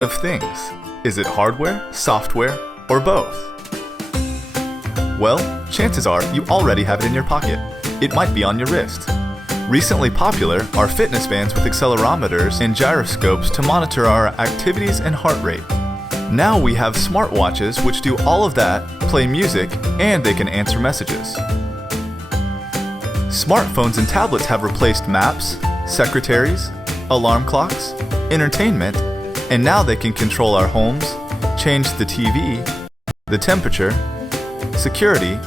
of Things. Is it hardware, software, or both? Well, chances are you already have it in your pocket. It might be on your wrist. Recently popular are fitness bands with accelerometers and gyroscopes to monitor our activities and heart rate. Now we have smartwatches which do all of that, play music, and they can answer messages. Smartphones and tablets have replaced maps, secretaries, alarm clocks, entertainment, and now they can control our homes, change the TV, the temperature, security,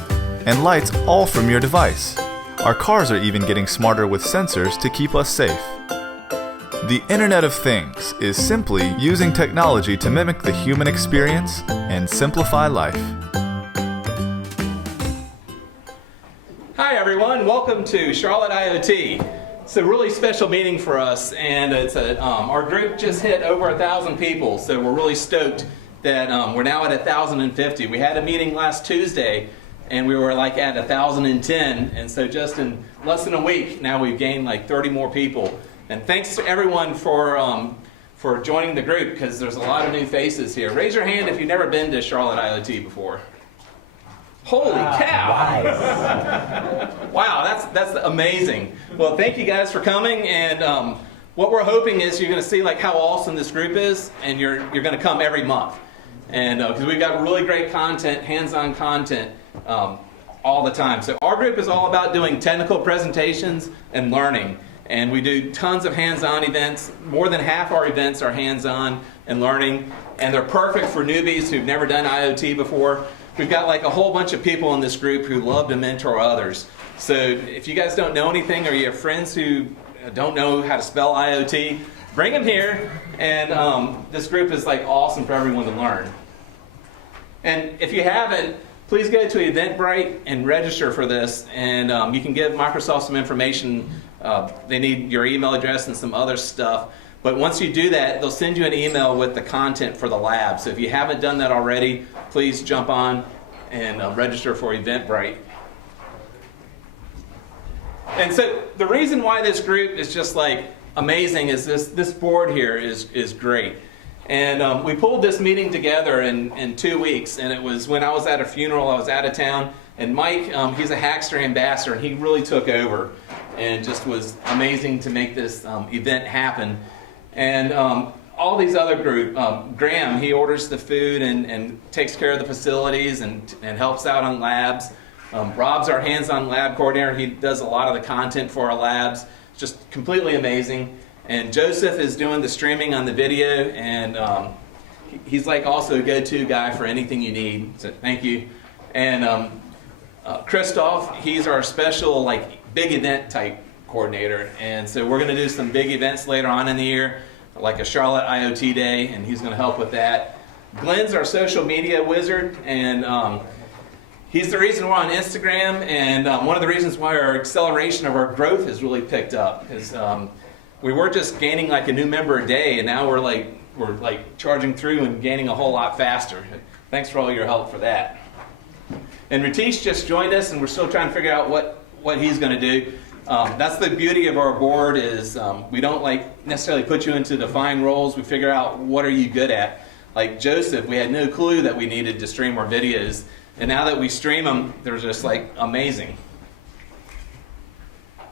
and lights all from your device. Our cars are even getting smarter with sensors to keep us safe. The Internet of Things is simply using technology to mimic the human experience and simplify life. Hi everyone, welcome to Charlotte IoT. It's a really special meeting for us, and our group just hit over 1,000 people, so we're really stoked that we're now at 1,050. We had a meeting last Tuesday, and we were like at 1,010, and so just in less than a week, now we've gained like 30 more people. And thanks to everyone for joining the group, because there's a lot of new faces here. Raise your hand if you've never been to Charlotte IoT before. Holy cow! Nice. Wow, that's amazing. Well, thank you guys for coming, and what we're hoping is you're going to see like how awesome this group is, and you're going to come every month, and because we've got really great content, hands-on content all the time. So our group is all about doing technical presentations and learning, and we do tons of hands-on events. More than half our events are hands-on and learning, and they're perfect for newbies who've never done IoT before. We've got like a whole bunch of people in this group who love to mentor others. So if you guys don't know anything, or you have friends who don't know how to spell IoT, bring them here, and this group is like awesome for everyone to learn. And if you haven't, please go to Eventbrite and register for this, and you can give Microsoft some information. They need your email address and some other stuff. But once you do that, they'll send you an email with the content for the lab. So if you haven't done that already, please jump on and register for Eventbrite. And so the reason why this group is just like amazing is this board here is great. And we pulled this meeting together in 2 weeks, and it was when I was at a funeral. I was out of town, and Mike, he's a Hackster ambassador, and he really took over, and just was amazing to make this event happen. And all these other group, Graham, he orders the food and takes care of the facilities and helps out on labs. Rob's our hands-on lab coordinator. He does a lot of the content for our labs. Just completely amazing. And Joseph is doing the streaming on the video, and he's like also a go-to guy for anything you need. So thank you. And Christoph, he's our special like big event type coordinator, and so we're going to do some big events later on in the year, like a Charlotte IoT Day, and he's going to help with that. Glenn's our social media wizard, and he's the reason we're on Instagram, and one of the reasons why our acceleration of our growth has really picked up, because we were just gaining like a new member a day, and now we're like charging through and gaining a whole lot faster. Thanks for all your help for that. And Ratish just joined us, and we're still trying to figure out what he's going to do. That's the beauty of our board is we don't like necessarily put you into defined roles. We figure out what are you good at. Like Joseph, we had no clue that we needed to stream our videos, and now that we stream them, they're just like amazing.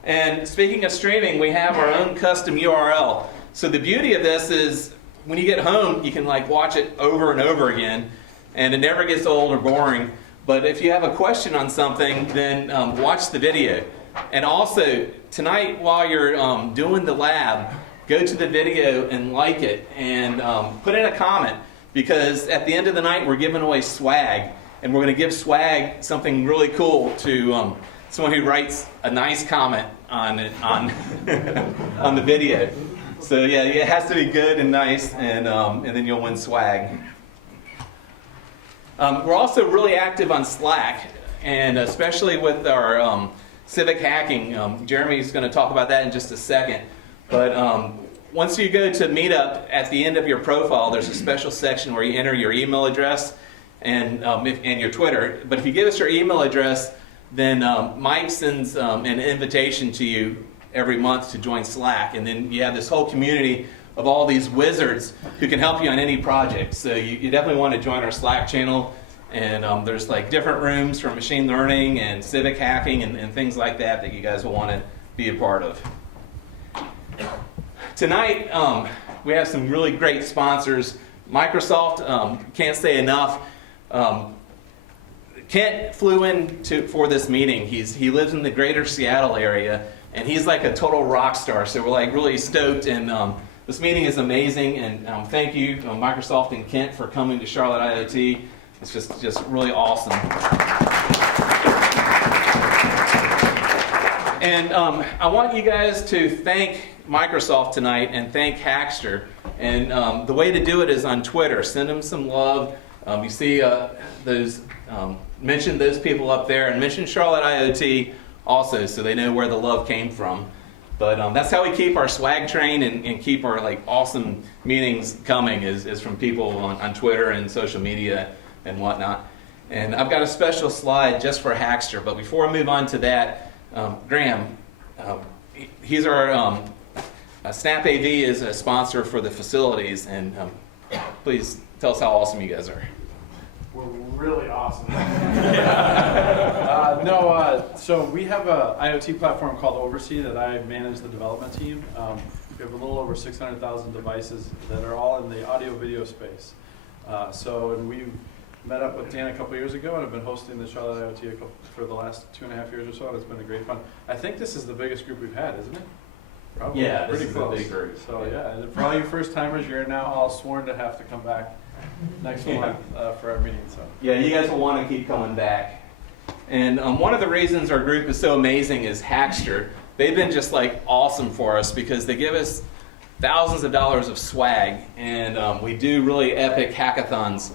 And speaking of streaming, we have our own custom URL. So the beauty of this is when you get home, you can like watch it over and over again, and it never gets old or boring. But if you have a question on something, then watch the video. And also, tonight while you're doing the lab, go to the video and like it, and put in a comment, because at the end of the night we're giving away swag, and we're going to give swag something really cool to someone who writes a nice comment on it, on the video. So yeah, it has to be good and nice, and then you'll win swag. We're also really active on Slack, and especially with our civic hacking. Jeremy's going to talk about that in just a second. But once you go to meetup, at the end of your profile, there's a special section where you enter your email address and your Twitter. But if you give us your email address, then Mike sends an invitation to you every month to join Slack. And then you have this whole community of all these wizards who can help you on any project. So you definitely want to join our Slack channel. And there's like different rooms for machine learning and civic hacking and things like that that you guys will want to be a part of. Tonight, we have some really great sponsors. Microsoft, can't say enough. Kent flew in for this meeting. He lives in the greater Seattle area, and he's like a total rock star. So we're like really stoked, and this meeting is amazing. And thank you, Microsoft and Kent, for coming to Charlotte IoT. It's just really awesome. And I want you guys to thank Microsoft tonight and thank Hackster. And the way to do it is on Twitter. Send them some love. You see mention those people up there, and mention Charlotte IoT also, so they know where the love came from. But that's how we keep our swag train and keep our like awesome meetings coming is from people on Twitter and social media and whatnot. And I've got a special slide just for Hackster, but before I move on to that, Graham, he's our Snap AV is a sponsor for the facilities, and please tell us how awesome you guys are. We're really awesome. So we have an IoT platform called Oversee that I manage the development team. We have a little over 600,000 devices that are all in the audio-video space. And we met up with Dan a couple years ago, and I've been hosting the Charlotte IoT for the last 2.5 years or so, and it's been a great fun. I think this is the biggest group we've had, isn't it? Probably. Yeah, pretty this is close. a big group. So yeah, and for all you first timers, you're now all sworn to have to come back next month for our meeting. So yeah, you guys will want to keep coming back. And one of the reasons our group is so amazing is Hackster. They've been just like awesome for us because they give us thousands of dollars of swag, and we do really epic hackathons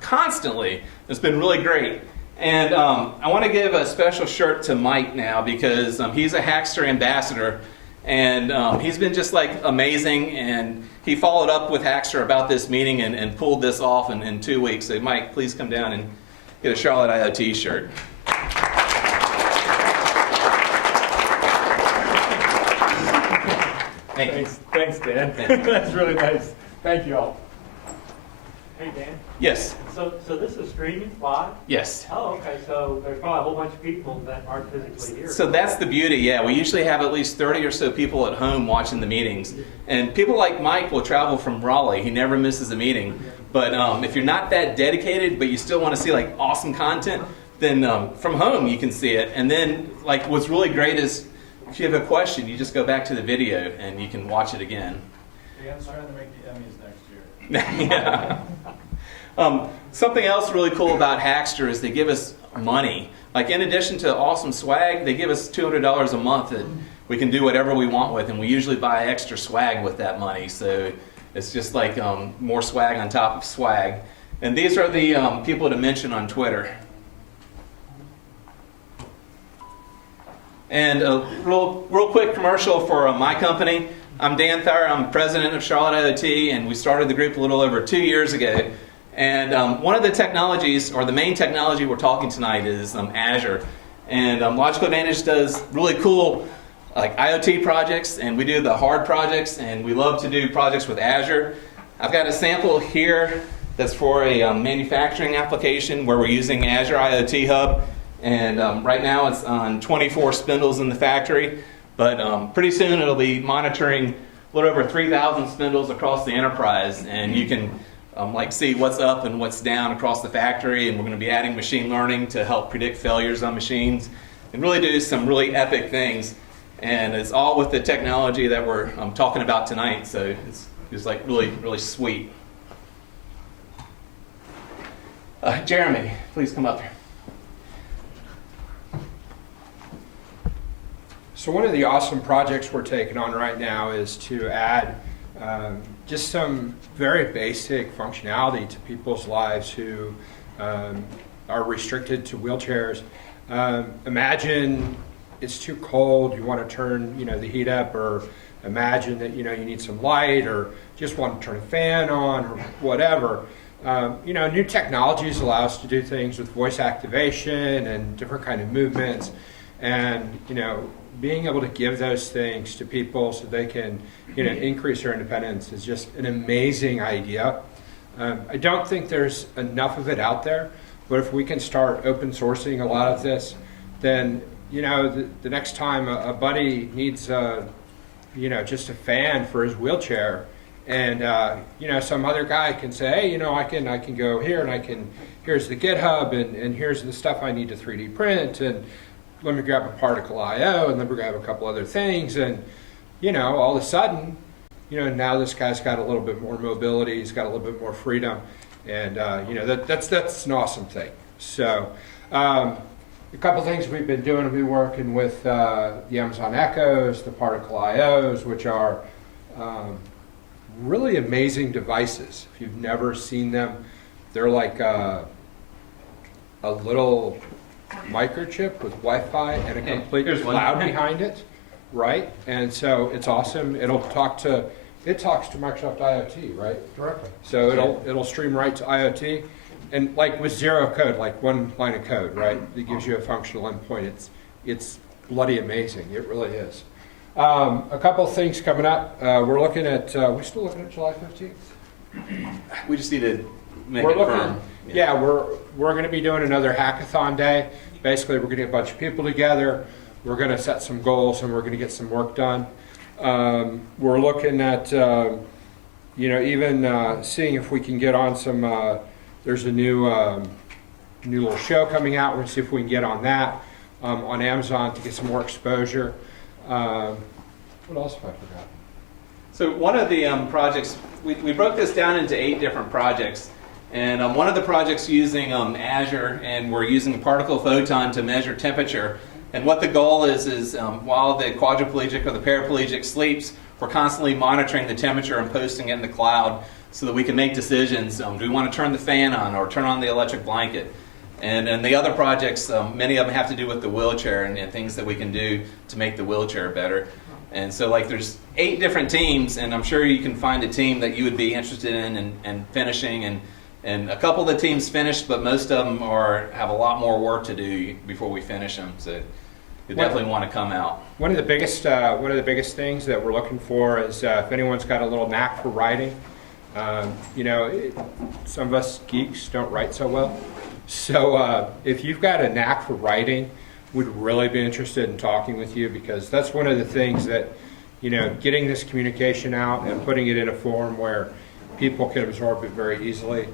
constantly. It's been really great. And I want to give a special shirt to Mike now because he's a Hackster ambassador, and he's been just like amazing, and he followed up with Hackster about this meeting and pulled this off in 2 weeks. So Mike, please come down and get a Charlotte IoT shirt. Thanks, Dan. That's really nice. Thank you all. Hey, Dan. Yes. So this is streaming live? Yes. Oh, okay. So there's probably a whole bunch of people that aren't physically here. So that's the beauty, yeah. We usually have at least 30 or so people at home watching the meetings. And people like Mike will travel from Raleigh. He never misses a meeting. But if you're not that dedicated, but you still want to see like awesome content, then from home you can see it. And then like what's really great is if you have a question, you just go back to the video and you can watch it again. Dan's trying to make the Emmys next year. Yeah. Something else really cool about Hackster is they give us money. Like in addition to awesome swag, they give us $200 a month that we can do whatever we want with, and we usually buy extra swag with that money. So it's just like more swag on top of swag. And these are the people to mention on Twitter. And a real quick commercial for my company. I'm Dan Thayer. I'm president of Charlotte IoT, and we started the group a little over 2 years ago. And one of the technologies, or the main technology we're talking tonight, is Azure. And Logical Advantage does really cool like IoT projects, and we do the hard projects, and we love to do projects with Azure. I've got a sample here that's for a manufacturing application where we're using Azure IoT Hub. And right now it's on 24 spindles in the factory, but pretty soon it'll be monitoring a little over 3,000 spindles across the enterprise, and you can like see what's up and what's down across the factory, and we're going to be adding machine learning to help predict failures on machines and really do some really epic things. And it's all with the technology that we're talking about tonight, so it's like really, really sweet. Jeremy, please come up here. So one of the awesome projects we're taking on right now is to add just some very basic functionality to people's lives who are restricted to wheelchairs. Imagine it's too cold, you want to turn the heat up, or imagine that you need some light, or just want to turn a fan on, or whatever. New technologies allow us to do things with voice activation and different kind of movements, and being able to give those things to people so they can, increase their independence is just an amazing idea. I don't think there's enough of it out there, but if we can start open sourcing a lot of this, then, the next time a buddy needs, just a fan for his wheelchair, and, some other guy can say, hey, I can go here and here's the GitHub and here's the stuff I need to 3D print, and let me grab a particle IO and let me grab a couple other things, and, all of a sudden, now this guy's got a little bit more mobility, he's got a little bit more freedom, and that's an awesome thing. So a couple things we've been doing, we've been working with the Amazon Echoes, the particle IOs, which are really amazing devices. If you've never seen them, they're like a little microchip with Wi-Fi and a complete cloud behind it, right? And so it's awesome. It talks to Microsoft IoT, right? Directly. So it'll stream right to IoT, and like with zero code, like one line of code, right? It gives you a functional endpoint. It's bloody amazing. It really is. A couple of things coming up. We're looking at. We're still looking at July 15th. We just need to make it firm. Yeah, we're going to be doing another hackathon day. Basically, we're going to get a bunch of people together. We're going to set some goals and we're going to get some work done. We're looking at, even seeing if we can get on some. There's a new little show coming out. We're going to see if we can get on that on Amazon to get some more exposure. What else have I forgotten? So one of the projects, we broke this down into 8 different projects. And one of the projects using Azure, and we're using a particle photon to measure temperature. And what the goal is while the quadriplegic or the paraplegic sleeps, we're constantly monitoring the temperature and posting it in the cloud so that we can make decisions. Do we want to turn the fan on or turn on the electric blanket? And the other projects, many of them have to do with the wheelchair and things that we can do to make the wheelchair better. And so there's 8 different teams, and I'm sure you can find a team that you would be interested in and finishing. And a couple of the teams finished, but most of them have a lot more work to do before we finish them. So you definitely want to come out. One of the biggest things that we're looking for is if anyone's got a little knack for writing. Some of us geeks don't write so well. So if you've got a knack for writing, we'd really be interested in talking with you, because that's one of the things that, getting this communication out and putting it in a form where people can absorb it very easily.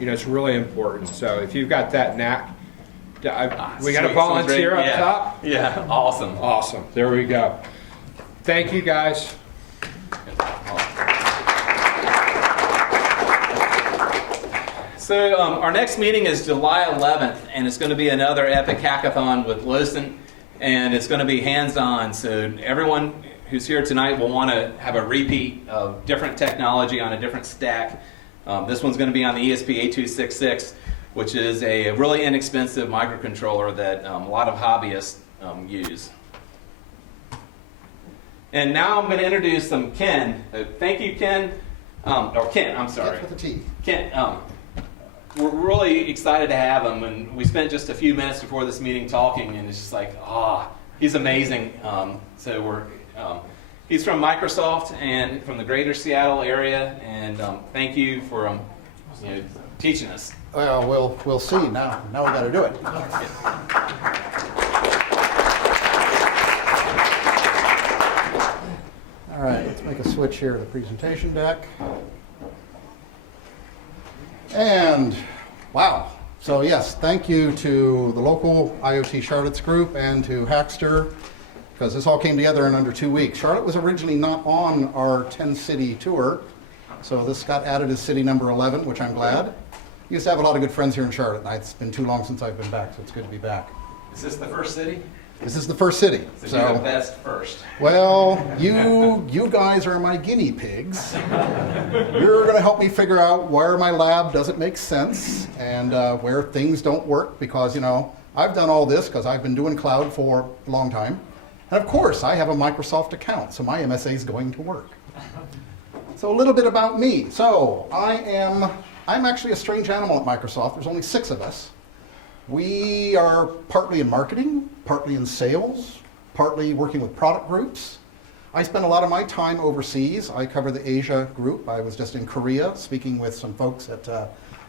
It's really important. So if you've got that knack, we got a volunteer up top? Yeah, awesome. Awesome. There we go. Thank you, guys. So our next meeting is July 11th, and it's going to be another epic hackathon with Lawson, and it's going to be hands-on. So everyone who's here tonight will want to have a repeat of different technology on a different stack. This one's going to be on the ESP8266, which is a really inexpensive microcontroller that a lot of hobbyists use. And now I'm going to introduce Ken. Thank you, Ken. Or Kent, I'm sorry. With a T. Kent. We're really excited to have him, and we spent just a few minutes before this meeting talking, and it's just like, he's amazing. He's from Microsoft and from the greater Seattle area, and thank you for teaching us. Well, we'll see. Now we got to do it. All right, let's make a switch here to the presentation deck. And wow. So yes, thank you to the local IoT Charlotte's group and to Hackster, because this all came together in under 2 weeks. Charlotte was originally not on our 10-city tour, so this got added as city number 11, which I'm glad. I used to have a lot of good friends here in Charlotte, and it's been too long since I've been back, so it's good to be back. Is this the first city? This is the first city. So you're the best first. Well, you guys are my guinea pigs. You're going to help me figure out where my lab doesn't make sense and where things don't work, because, I've done all this because I've been doing cloud for a long time. And of course, I have a Microsoft account, so my MSA is going to work. So a little bit about me. So I'm actually a strange animal at Microsoft. There's only 6 of us. We are partly in marketing, partly in sales, partly working with product groups. I spend a lot of my time overseas. I cover the Asia group. I was just in Korea speaking with some folks at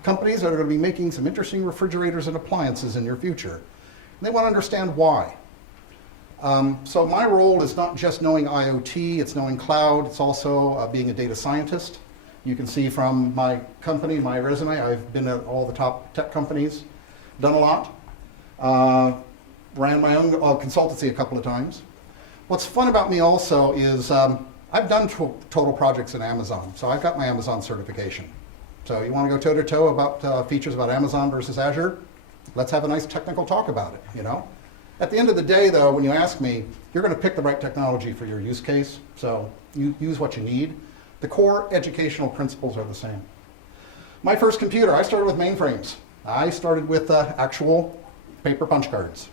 companies that are going to be making some interesting refrigerators and appliances in your future. And they want to understand why. So my role is not just knowing IoT, it's knowing cloud, it's also being a data scientist. You can see from my company, my resume, I've been at all the top tech companies, done a lot. Ran my own consultancy a couple of times. What's fun about me also is I've done total projects in Amazon, so I've got my Amazon certification. So you want to go toe-to-toe about features about Amazon versus Azure? Let's have a nice technical talk about it, you know? At the end of the day, though, when you ask me, you're going to pick the right technology for your use case, so you use what you need. The core educational principles are the same. My first computer, I started with mainframes. I started with actual paper punch cards.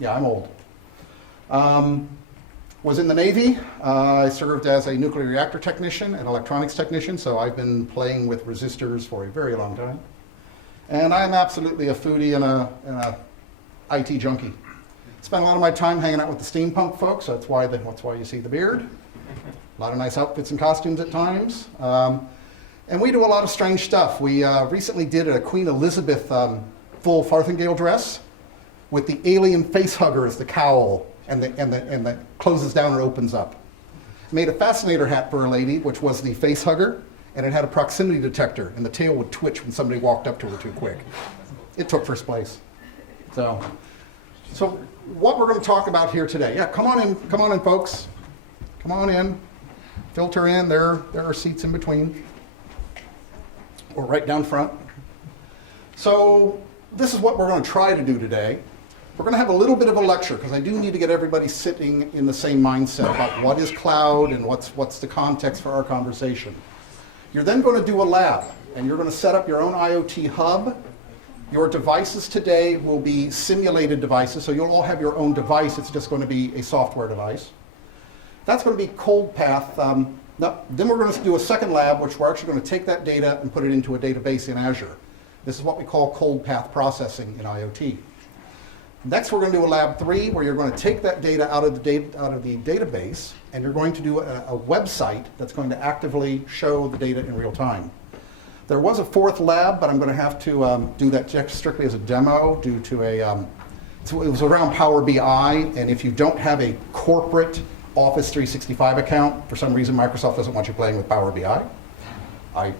Yeah, I'm old. Was in the Navy. I served as a nuclear reactor technician and electronics technician, so I've been playing with resistors for a very long time. And I'm absolutely a foodie and a IT junkie. Spent a lot of my time hanging out with the steampunk folks, so that's why you see the beard. A lot of nice outfits and costumes at times. And we do a lot of strange stuff. We recently did a Queen Elizabeth full farthingale dress with the alien face hugger as the cowl, and that closes down and opens up. Made a fascinator hat for a lady, which was the face hugger, and it had a proximity detector, and the tail would twitch when somebody walked up to her too quick. It took first place. So what we're going to talk about here today. Yeah, come on in, folks. Come on in. Filter in. There are seats in between, or right down front. So this is what we're going to try to do today. We're going to have a little bit of a lecture, because I do need to get everybody sitting in the same mindset about what is cloud and what's the context for our conversation. You're then going to do a lab, and you're going to set up your own IoT hub. Your devices today will be simulated devices, so you'll all have your own device. It's just going to be a software device. That's going to be cold path. Then we're going to do a second lab, which we're actually going to take that data and put it into a database in Azure. This is what we call cold path processing in IoT. Next, we're going to do a lab 3, where you're going to take that data out of the database, and you're going to do a website that's going to actively show the data in real time. There was a 4th lab, but I'm going to have to do that just strictly as a demo due to it was around Power BI, and if you don't have a corporate Office 365 account, for some reason Microsoft doesn't want you playing with Power BI. I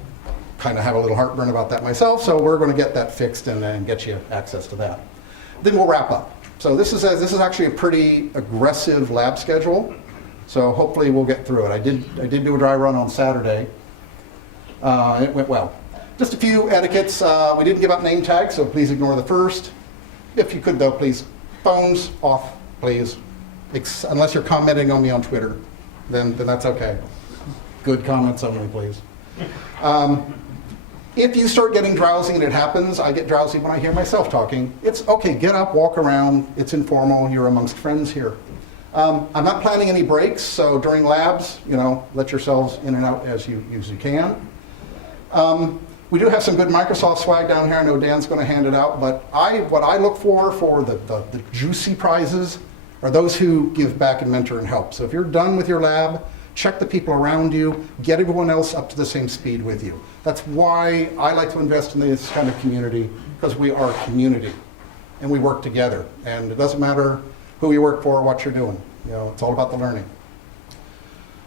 kind of have a little heartburn about that myself, so we're going to get that fixed and get you access to that. Then we'll wrap up. So this is actually a pretty aggressive lab schedule, so hopefully we'll get through it. I did do a dry run on Saturday. It went well. Just a few etiquettes. We didn't give out name tags, so please ignore the first. If you could, though, please, phones off, please. Unless you're commenting on me on Twitter, then that's okay. Good comments only, please. If you start getting drowsy, and it happens, I get drowsy when I hear myself talking, it's okay, get up, walk around, it's informal, you're amongst friends here. I'm not planning any breaks, so during labs, let yourselves in and out as you can. We do have some good Microsoft swag down here. I know Dan's going to hand it out, but what I look for the juicy prizes are those who give back and mentor and help. So if you're done with your lab, check the people around you, get everyone else up to the same speed with you. That's why I like to invest in this kind of community, because we are a community and we work together. And it doesn't matter who you work for or what you're doing. It's all about the learning.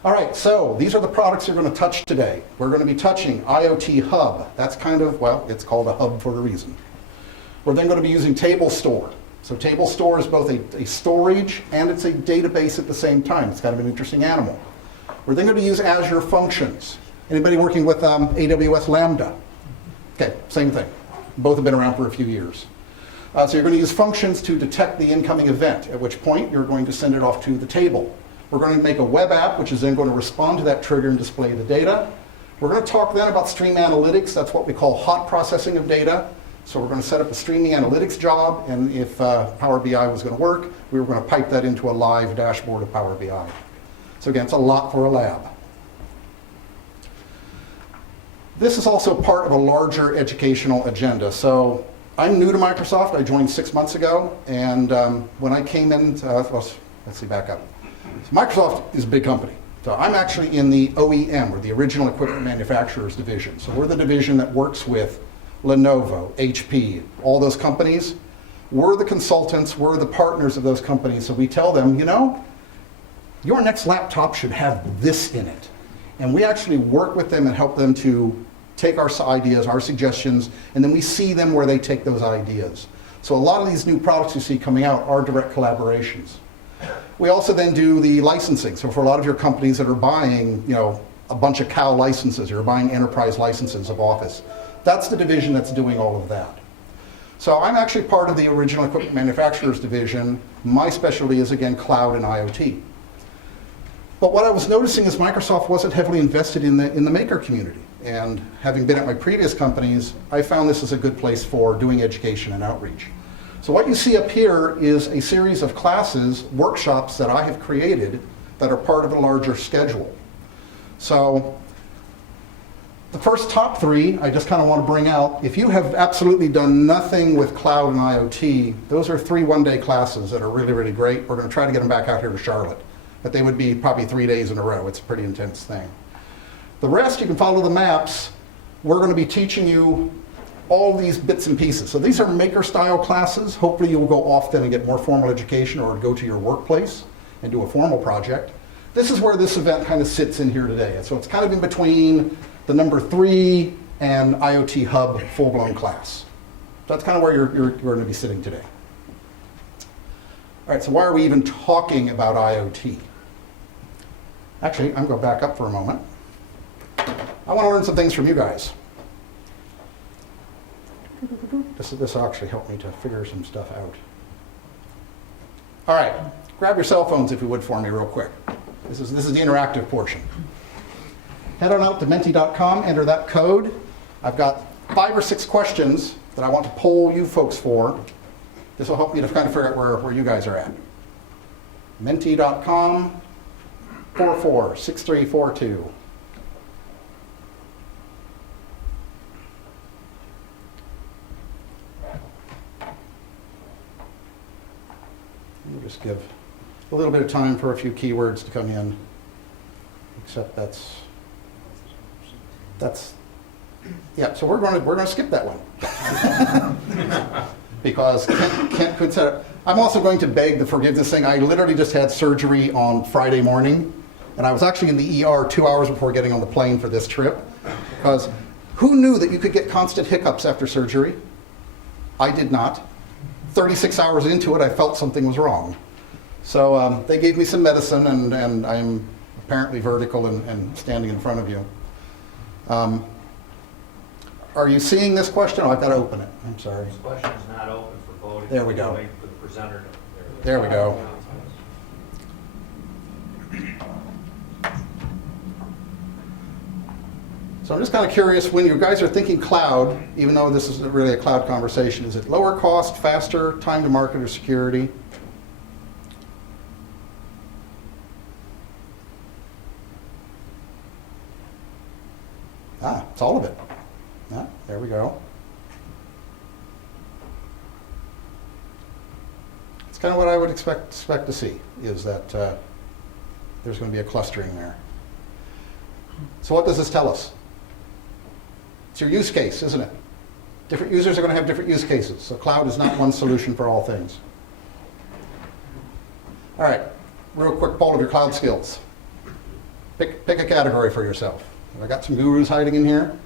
All right, so these are the products you're going to touch today. We're going to be touching IoT Hub. That's it's called a hub for a reason. We're then going to be using Table Store. So Table Store is both a storage and it's a database at the same time. It's kind of an interesting animal. We're then going to use Azure Functions. Anybody working with AWS Lambda? Okay, same thing. Both have been around for a few years. So you're going to use functions to detect the incoming event, at which point you're going to send it off to the table. We're going to make a web app, which is then going to respond to that trigger and display the data. We're going to talk then about stream analytics. That's what we call hot processing of data. So we're going to set up a streaming analytics job, and if Power BI was going to work, we were going to pipe that into a live dashboard of Power BI. So again, it's a lot for a lab. This is also part of a larger educational agenda. So I'm new to Microsoft. I joined 6 months ago, and when I came in, let's see, back up. So Microsoft is a big company. So I'm actually in the OEM, or the Original Equipment Manufacturers division. So we're the division that works with Lenovo, HP, all those companies. We're the consultants, we're the partners of those companies. So we tell them, you know, your next laptop should have this in it. And we actually work with them and help them to take our ideas, our suggestions, and then we see them where they take those ideas. So a lot of these new products you see coming out are direct collaborations. We also then do the licensing. So for a lot of your companies that are buying, you know, a bunch of cow licenses, or buying enterprise licenses of Office, that's the division that's doing all of that. So I'm actually part of the Original Equipment Manufacturers division. My specialty is, again, cloud and IoT. But what I was noticing is Microsoft wasn't heavily invested in the maker community. And having been at my previous companies, I found this is a good place for doing education and outreach. So what you see up here is a series of classes, workshops that I have created that are part of a larger schedule. So the first top three, I just kind of want to bring out. If you have absolutely done nothing with cloud and IoT, those are 3 one-day classes that are really, really great. We're going to try to get them back out here to Charlotte. But they would be probably 3 days in a row. It's a pretty intense thing. The rest, you can follow the maps. We're going to be teaching you all these bits and pieces. So these are maker-style classes. Hopefully you'll go off then and get more formal education, or go to your workplace and do a formal project. This is where this event kind of sits in here today. So it's kind of in between the number 3 and IoT Hub full-blown class. So that's kind of where you're going to be sitting today. All right, so why are we even talking about IoT? Actually, I'm going to back up for a moment. I want to learn some things from you guys. This will actually help me to figure some stuff out. All right, grab your cell phones if you would for me real quick. This is the interactive portion. Head on out to menti.com, enter that code. I've got 5 or 6 questions that I want to poll you folks for. This will help me to kind of figure out where you guys are at. Menti.com, 446342. We'll just give a little bit of time for a few keywords to come in. Except that's yeah. So we're going to skip that one because Kent could set up. I'm also going to beg the forgiveness thing. I literally just had surgery on Friday morning, and I was actually in the ER 2 hours before getting on the plane for this trip. Because who knew that you could get constant hiccups after surgery? I did not. 36 hours into it, I felt something was wrong. So they gave me some medicine, and I'm apparently vertical and standing in front of you. Are you seeing this question? Oh, I've got to open it. I'm sorry. This question is not open for voting. There we go. Wait for the presenter. There we go. So I'm just kind of curious, when you guys are thinking cloud, even though this is really a cloud conversation, is it lower cost, faster, time to market, or security? Ah, it's all of it. Ah, there we go. It's kind of what I would expect to see, is that there's going to be a clustering there. So what does this tell us? It's your use case, isn't it? Different users are going to have different use cases, so cloud is not one solution for all things. All right, real quick poll of your cloud skills. Pick a category for yourself. Have I got some gurus hiding in here?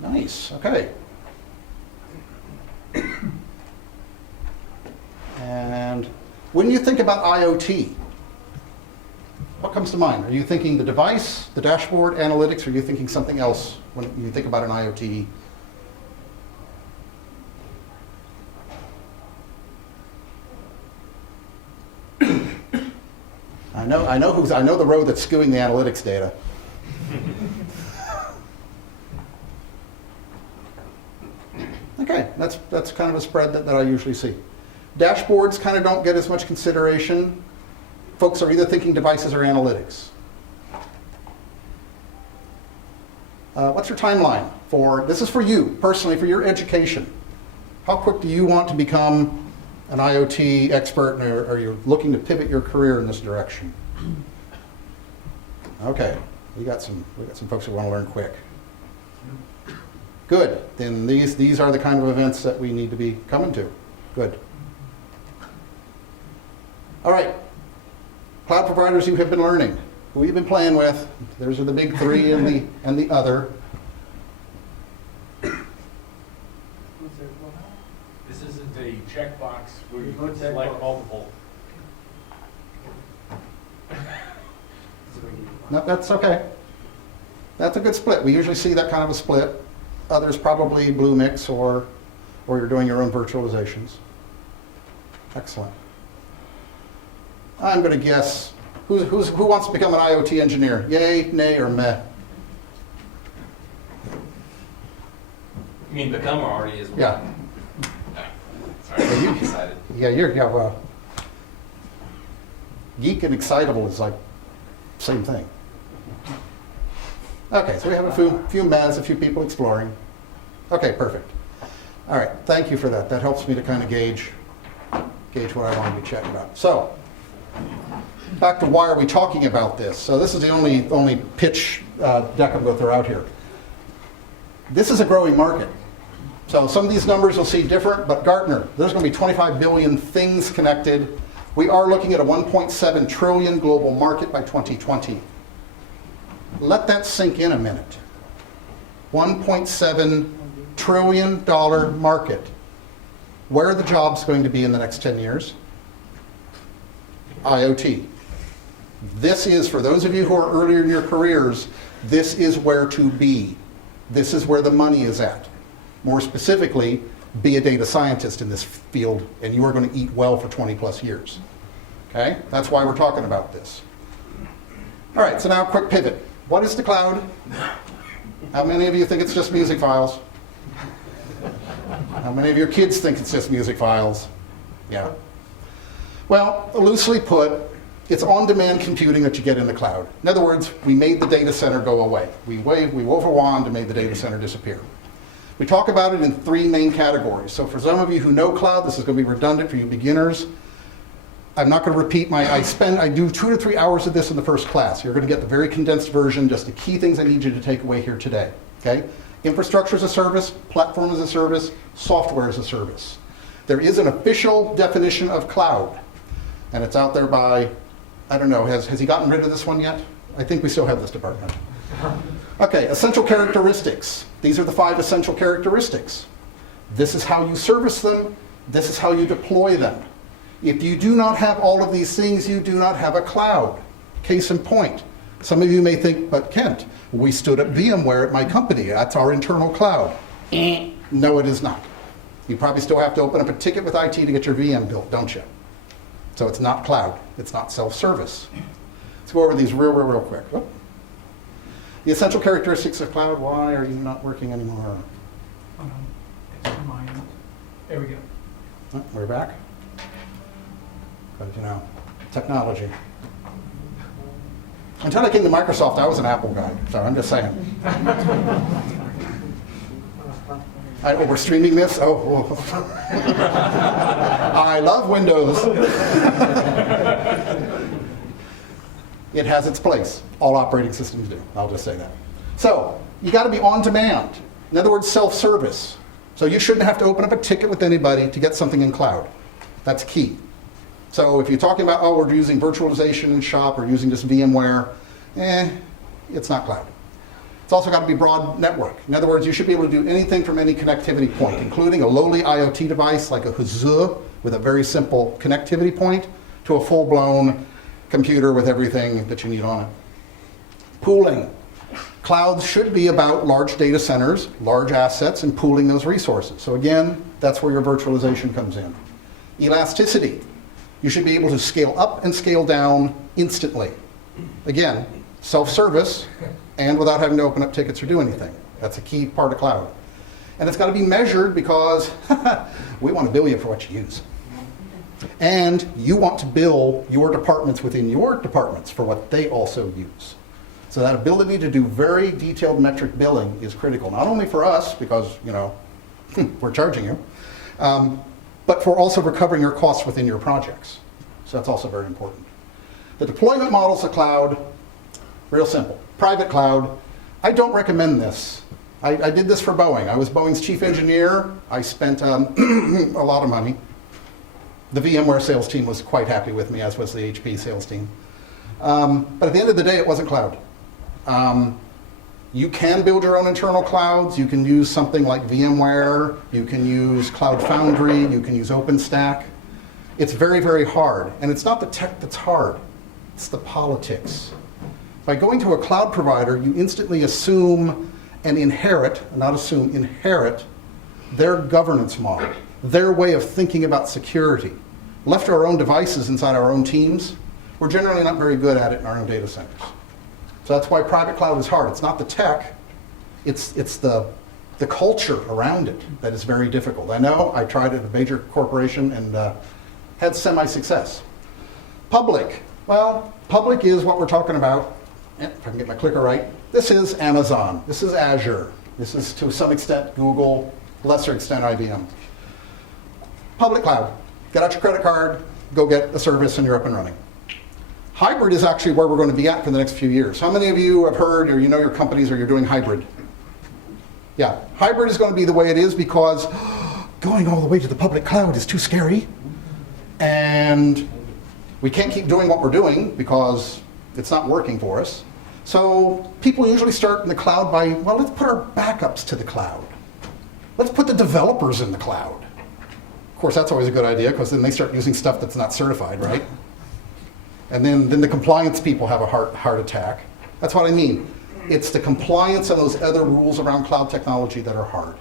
Nice, okay. And when you think about IoT, what comes to mind? Are you thinking the device, the dashboard, analytics, or are you thinking something else when you think about an IoT? I know the road that's skewing the analytics data. Okay, that's kind of a spread that I usually see. Dashboards kind of don't get as much consideration. Folks are either thinking devices or analytics. What's your timeline? this is for you, personally, for your education. How quick do you want to become an IoT expert, or are you looking to pivot your career in this direction? Okay, we got some folks who want to learn quick. Good, then these are the kind of events that we need to be coming to. Good. All right, cloud providers you have been learning, who you've been playing with. Those are the big three and the other. This isn't a checkbox where you can select multiple. No, that's okay. That's a good split. We usually see that kind of a split. Others probably blue mix, or you're doing your own virtualizations. Excellent. I'm going to guess, who wants to become an IoT engineer? Yay, nay, or meh? You mean become or already is? Yeah. Sorry, I'm excited. Yeah, well, geek and excitable is like same thing. Okay, so we have a few mehs, a few people exploring. Okay, perfect. All right, thank you for that. That helps me to kind of gauge what I want to be checking about. So, back to why are we talking about this? So this is the only pitch deck I'm going to throw out here. This is a growing market. So some of these numbers you'll see different, but Gartner, there's going to be 25 billion things connected. We are looking at a 1.7 trillion global market by 2020. Let that sink in a minute. $1.7 trillion market. Where are the jobs going to be in the next 10 years? IoT. This is, for those of you who are earlier in your careers, this is where to be. This is where the money is at. More specifically, be a data scientist in this field, and you are going to eat well for 20 plus years. Okay? That's why we're talking about this. All right, so now a quick pivot. What is the cloud? How many of you think it's just music files? How many of your kids think it's just music files? Yeah. Well, loosely put, it's on-demand computing that you get in the cloud. In other words, we made the data center go away. We wove a wand and made the data center disappear. We talk about it in three main categories. So for some of you who know cloud, this is going to be redundant for you beginners. I'm not going to repeat I do 2 to 3 hours of this in the first class. You're going to get the very condensed version, just the key things I need you to take away here today. Okay? Infrastructure as a service, platform as a service, software as a service. There is an official definition of cloud, and it's out there by, I don't know, has he gotten rid of this one yet? I think we still have this department. Okay, essential characteristics. These are the 5 essential characteristics. This is how you service them. This is how you deploy them. If you do not have all of these things, you do not have a cloud. Case in point. Some of you may think, but Kent, we stood up VMware at my company. That's our internal cloud. No, it is not. You probably still have to open up a ticket with IT to get your VM built, don't you? So it's not cloud. It's not self-service. Let's go over these real quick. Oh. The essential characteristics of cloud. Why are you not working anymore? It's on my end. There we go. Oh, we're back. But you know, technology. Until I came to Microsoft, I was an Apple guy. So I'm just saying. We're streaming this? Oh. I love Windows. It has its place. All operating systems do. I'll just say that. So, you got to be on demand. In other words, self-service. So you shouldn't have to open up a ticket with anybody to get something in cloud. That's key. So if you're talking about, oh, we're using virtualization in shop or using just VMware, it's not cloud. It's also got to be broad network. In other words, you should be able to do anything from any connectivity point, including a lowly IoT device like a Azure with a very simple connectivity point to a full-blown computer with everything that you need on it. Pooling. Clouds should be about large data centers, large assets, and pooling those resources. So again, that's where your virtualization comes in. Elasticity. You should be able to scale up and scale down instantly. Again, self-service and without having to open up tickets or do anything. That's a key part of cloud. And it's got to be measured because we want to bill you for what you use. And you want to bill your departments within your departments for what they also use. So that ability to do very detailed metric billing is critical, not only for us, because, you know, we're charging you, but for also recovering your costs within your projects. So that's also very important. The deployment models of cloud, real simple. Private cloud, I don't recommend this. I did this for Boeing. I was Boeing's chief engineer. I spent a lot of money. The VMware sales team was quite happy with me, as was the HP sales team. But at the end of the day, it wasn't cloud. You can build your own internal clouds. You can use something like VMware. You can use Cloud Foundry. You can use OpenStack. It's very, very hard. And it's not the tech that's hard. It's the politics. By going to a cloud provider, you instantly assume and inherit, not assume, inherit their governance model, their way of thinking about security. Left to our own devices inside our own teams, we're generally not very good at it in our own data centers. So that's why private cloud is hard. It's not the tech, it's the culture around it that is very difficult. I know, I tried at a major corporation and had semi-success. Public, well, public is what we're talking about. If I can get my clicker right. This is Amazon. This is Azure. This is, to some extent, Google, lesser extent, IBM. Public cloud. Get out your credit card, go get a service, and you're up and running. Hybrid is actually where we're going to be at for the next few years. How many of you have heard, or you know your companies, or you're doing hybrid? Yeah, hybrid is going to be the way it is because going all the way to the public cloud is too scary. And we can't keep doing what we're doing because it's not working for us. So people usually start in the cloud by, well, let's put our backups to the cloud. Let's put the developers in the cloud. Of course, that's always a good idea because then they start using stuff that's not certified, right? And then the compliance people have a heart attack. That's what I mean. It's the compliance and those other rules around cloud technology that are hard.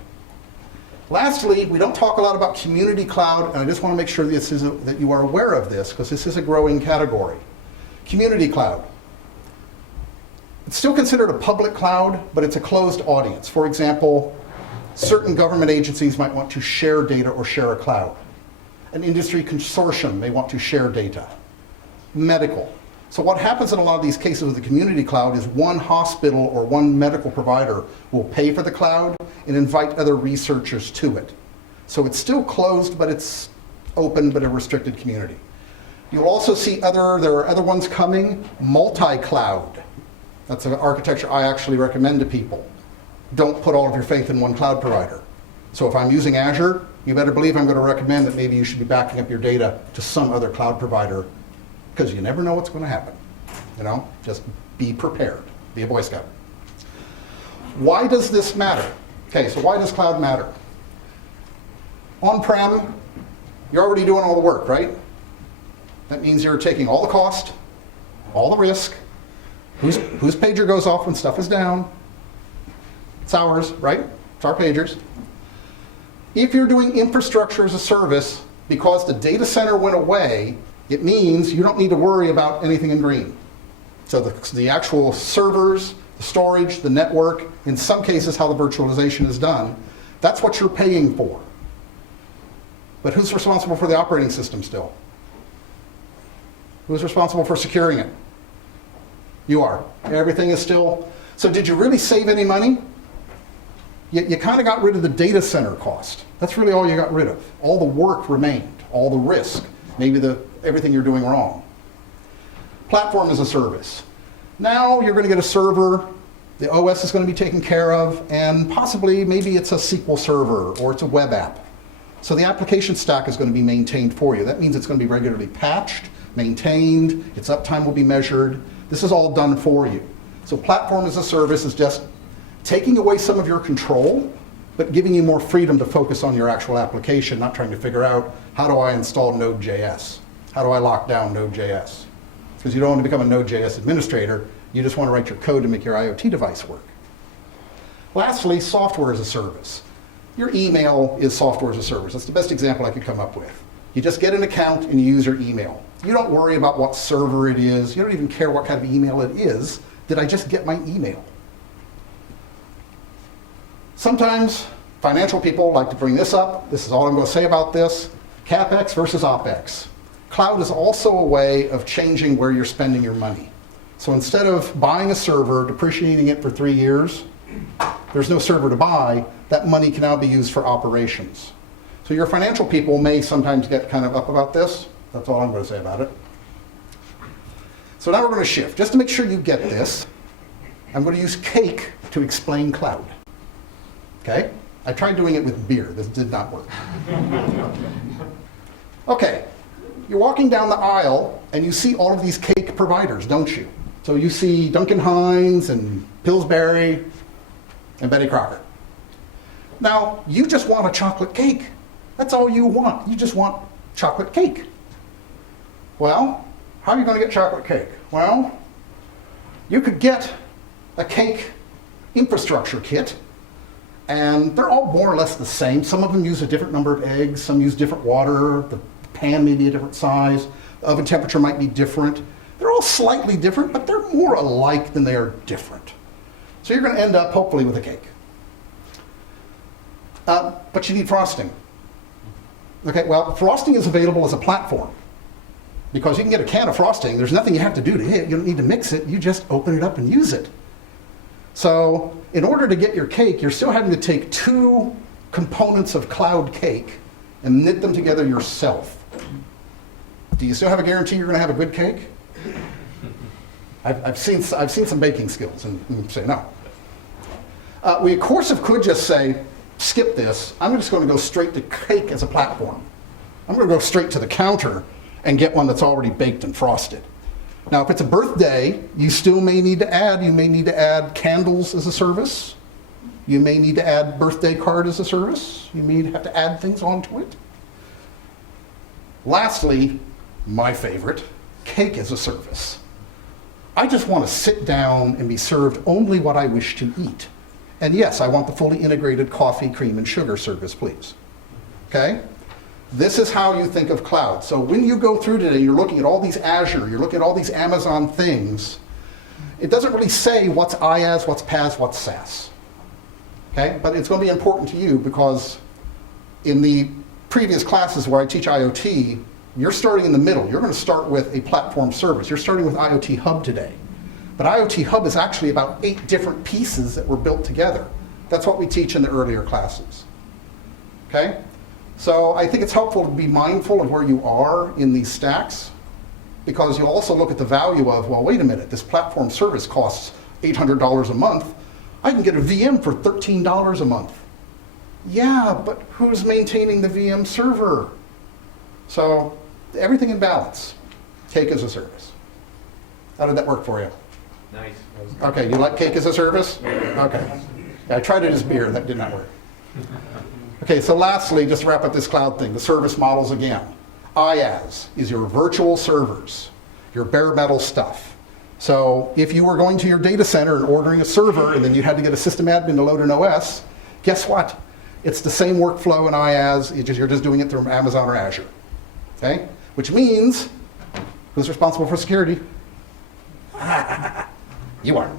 Lastly, we don't talk a lot about community cloud, and I just want to make sure that you are aware of this because this is a growing category. Community cloud. It's still considered a public cloud, but it's a closed audience. For example, certain government agencies might want to share data or share a cloud. An industry consortium may want to share data. Medical. So what happens in a lot of these cases with the community cloud is one hospital or one medical provider will pay for the cloud and invite other researchers to it. So it's still closed, but it's open, but a restricted community. You'll also see there are other ones coming, multi-cloud. That's an architecture I actually recommend to people. Don't put all of your faith in one cloud provider. So if I'm using Azure, you better believe I'm going to recommend that maybe you should be backing up your data to some other cloud provider because you never know what's going to happen. You know, just be prepared. Be a Boy Scout. Why does this matter? Okay, so why does cloud matter? On-prem, you're already doing all the work, right? That means you're taking all the cost, all the risk, whose pager goes off when stuff is down. It's ours, right? It's our pagers. If you're doing infrastructure as a service, because the data center went away, it means you don't need to worry about anything in green. So the actual servers, the storage, the network, in some cases how the virtualization is done, that's what you're paying for. But who's responsible for the operating system still? Who's responsible for securing it? You are. Everything is still. So did you really save any money? You kind of got rid of the data center cost. That's really all you got rid of. All the work remained, all the risk, maybe everything you're doing wrong. Platform as a service. Now you're going to get a server, the OS is going to be taken care of, and possibly maybe it's a SQL server or it's a web app. So the application stack is going to be maintained for you. That means it's going to be regularly patched, maintained, its uptime will be measured. This is all done for you. So platform as a service is just taking away some of your control, but giving you more freedom to focus on your actual application, not trying to figure out, how do I install Node.js? How do I lock down Node.js? Because you don't want to become a Node.js administrator, you just want to write your code to make your IoT device work. Lastly, software as a service. Your email is software as a service. That's the best example I could come up with. You just get an account and you use your email. You don't worry about what server it is. You don't even care what kind of email it is. Did I just get my email? Sometimes financial people like to bring this up. This is all I'm going to say about this. CapEx versus OpEx. Cloud is also a way of changing where you're spending your money. So instead of buying a server, depreciating it for 3 years, there's no server to buy. That money can now be used for operations. So your financial people may sometimes get kind of up about this. That's all I'm going to say about it. So now we're going to shift. Just to make sure you get this, I'm going to use cake to explain cloud. Okay? I tried doing it with beer. This did not work. Okay. You're walking down the aisle and you see all of these cake providers, don't you? So you see Duncan Hines and Pillsbury and Betty Crocker. Now, you just want a chocolate cake. That's all you want. You just want chocolate cake. Well, how are you going to get chocolate cake? Well, you could get a cake infrastructure kit, and they're all more or less the same. Some of them use a different number of eggs, some use different water, the pan may be a different size, the oven temperature might be different. They're all slightly different, but they're more alike than they are different. So you're going to end up, hopefully, with a cake. But you need frosting. Okay, well, frosting is available as a platform. Because you can get a can of frosting, there's nothing you have to do to it. You don't need to mix it, you just open it up and use it. So in order to get your cake, you're still having to take 2 components of cloud cake and knit them together yourself. Do you still have a guarantee you're going to have a good cake? I've seen some baking skills and say no. We of course could just say, skip this. I'm just going to go straight to cake as a platform. I'm going to go straight to the counter and get one that's already baked and frosted. Now, if it's a birthday, you still may need to add candles as a service. You may need to add birthday card as a service. You may have to add things onto it. Lastly, my favorite, cake as a service. I just want to sit down and be served only what I wish to eat. And yes, I want the fully integrated coffee, cream, and sugar service, please. Okay? This is how you think of cloud. So when you go through today, you're looking at all these Azure, you're looking at all these Amazon things, it doesn't really say what's IaaS, what's PaaS, what's SaaS. Okay? But it's going to be important to you because in the previous classes where I teach IoT, you're starting in the middle. You're going to start with a platform service. You're starting with IoT Hub today. But IoT Hub is actually about 8 different pieces that were built together. That's what we teach in the earlier classes. Okay? So I think it's helpful to be mindful of where you are in these stacks, because you'll also look at the value of, well, wait a minute, this platform service costs $800 a month. I can get a VM for $13 a month. Yeah, but who's maintaining the VM server? So everything in balance. Cake as a service. How did that work for you? Nice. Okay, you like cake as a service? Okay. Yeah, I tried it as beer, that did not work. Okay, so lastly, just to wrap up this cloud thing, the service models again. IaaS is your virtual servers, your bare metal stuff. So if you were going to your data center and ordering a server and then you had to get a system admin to load an OS, guess what? It's the same workflow in IaaS, you're just doing it through Amazon or Azure. Okay? Which means, who's responsible for security? You are.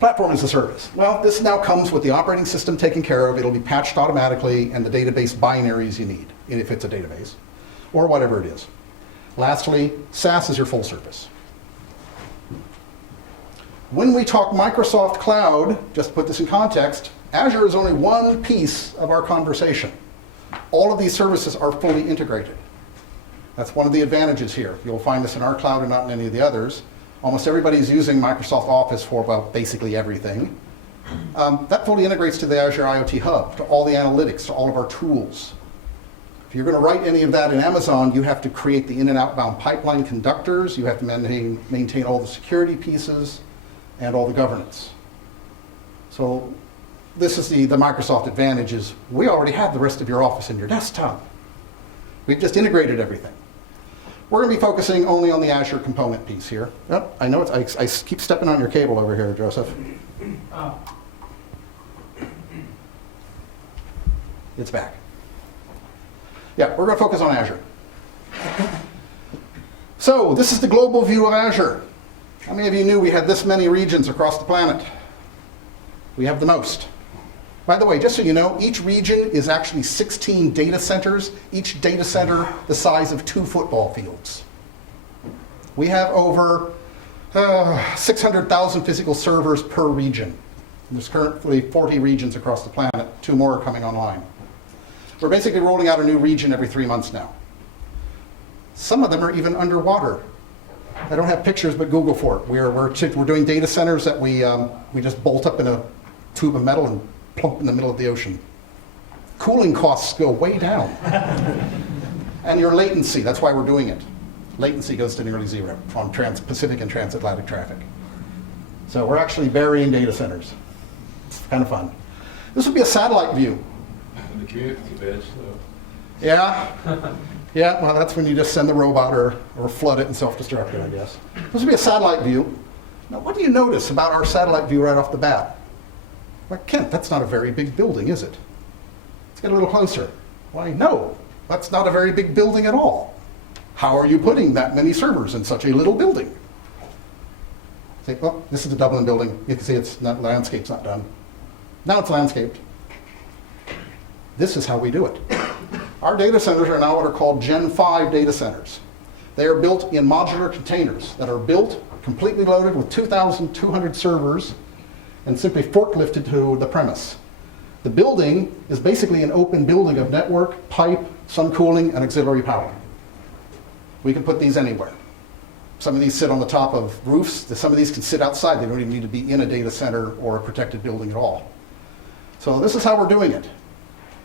Platform as a service. Well, this now comes with the operating system taken care of. It'll be patched automatically and the database binaries you need, if it's a database, or whatever it is. Lastly, SaaS is your full service. When we talk Microsoft Cloud, just to put this in context, Azure is only one piece of our conversation. All of these services are fully integrated. That's one of the advantages here. You'll find this in our cloud and not in any of the others. Almost everybody's using Microsoft Office for, well, basically everything. That fully integrates to the Azure IoT Hub, to all the analytics, to all of our tools. If you're going to write any of that in Amazon, you have to create the in and outbound pipeline conductors, you have to maintain all the security pieces, and all the governance. So this is the Microsoft advantage is we already have the rest of your Office in your desktop. We've just integrated everything. We're going to be focusing only on the Azure component piece here. Oh, I know I keep stepping on your cable over here, Joseph. It's back. Yeah, we're going to focus on Azure. So this is the global view of Azure. How many of you knew we had this many regions across the planet? We have the most. By the way, just so you know, each region is actually 16 data centers, each data center the size of 2 football fields. We have over 600,000 physical servers per region. There's currently 40 regions across the planet. 2 more are coming online. We're basically rolling out a new region every 3 months now. Some of them are even underwater. I don't have pictures, but Google for it. We're doing data centers that we just bolt up in a tube of metal and plump in the middle of the ocean. Cooling costs go way down. And your latency, that's why we're doing it. Latency goes to nearly 0 on Pacific and transatlantic traffic. So we're actually burying data centers. It's kind of fun. This would be a satellite view. The community's a bitch, so. Yeah. Yeah, well, that's when you just send the robot or flood it and self-destruct it, I guess. This would be a satellite view. Now, what do you notice about our satellite view right off the bat? Well, Kent, that's not a very big building, is it? Let's get a little closer. Why, no, that's not a very big building at all. How are you putting that many servers in such a little building? Say, well, this is the Dublin building. You can see it's not, landscape's not done. Now it's landscaped. This is how we do it. Our data centers are now what are called Gen 5 data centers. They are built in modular containers that are built, completely loaded with 2,200 servers, and simply forklifted to the premise. The building is basically an open building of network, pipe, some cooling, and auxiliary power. We can put these anywhere. Some of these sit on the top of roofs. Some of these can sit outside. They don't even need to be in a data center or a protected building at all. So this is how we're doing it.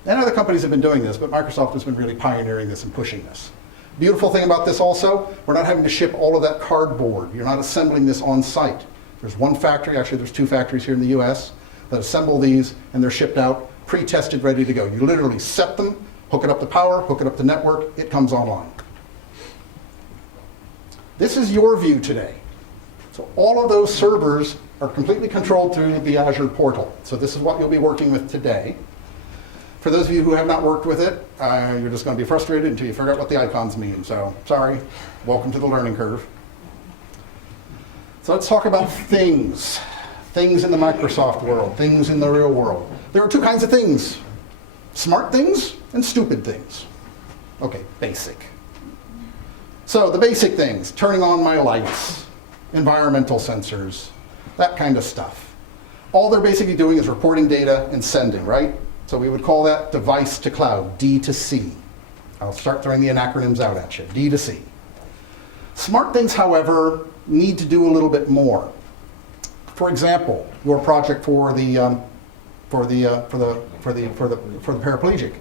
And other companies have been doing this, but Microsoft has been really pioneering this and pushing this. Beautiful thing about this also, we're not having to ship all of that cardboard. You're not assembling this on site. There's one factory, actually there's 2 factories here in the US that assemble these, and they're shipped out, pre-tested, ready to go. You literally set them, hook it up to power, hook it up to network, it comes online. This is your view today. So all of those servers are completely controlled through the Azure portal. So this is what you'll be working with today. For those of you who have not worked with it, you're just going to be frustrated until you figure out what the icons mean. So sorry, welcome to the learning curve. So let's talk about things. Things in the Microsoft world, things in the real world. There are 2 kinds of things. Smart things and stupid things. Okay, basic. So the basic things, turning on my lights, environmental sensors, that kind of stuff. All they're basically doing is reporting data and sending, right? So we would call that device to cloud, D to C. I'll start throwing the acronyms out at you, D to C. Smart things, however, need to do a little bit more. For example, your project for the paraplegic.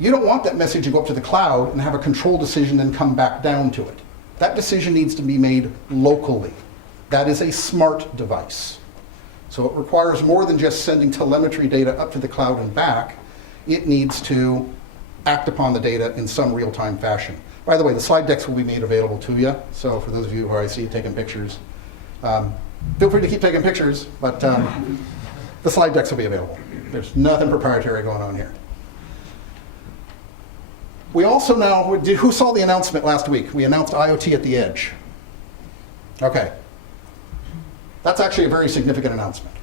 You don't want that message to go up to the cloud and have a control decision and come back down to it. That decision needs to be made locally. That is a smart device. So it requires more than just sending telemetry data up to the cloud and back. It needs to act upon the data in some real-time fashion. By the way, the slide decks will be made available to you. So for those of you who I see taking pictures, feel free to keep taking pictures, but the slide decks will be available. There's nothing proprietary going on here. We also now, who saw the announcement last week? We announced IoT at the edge. Okay. That's actually a very significant announcement,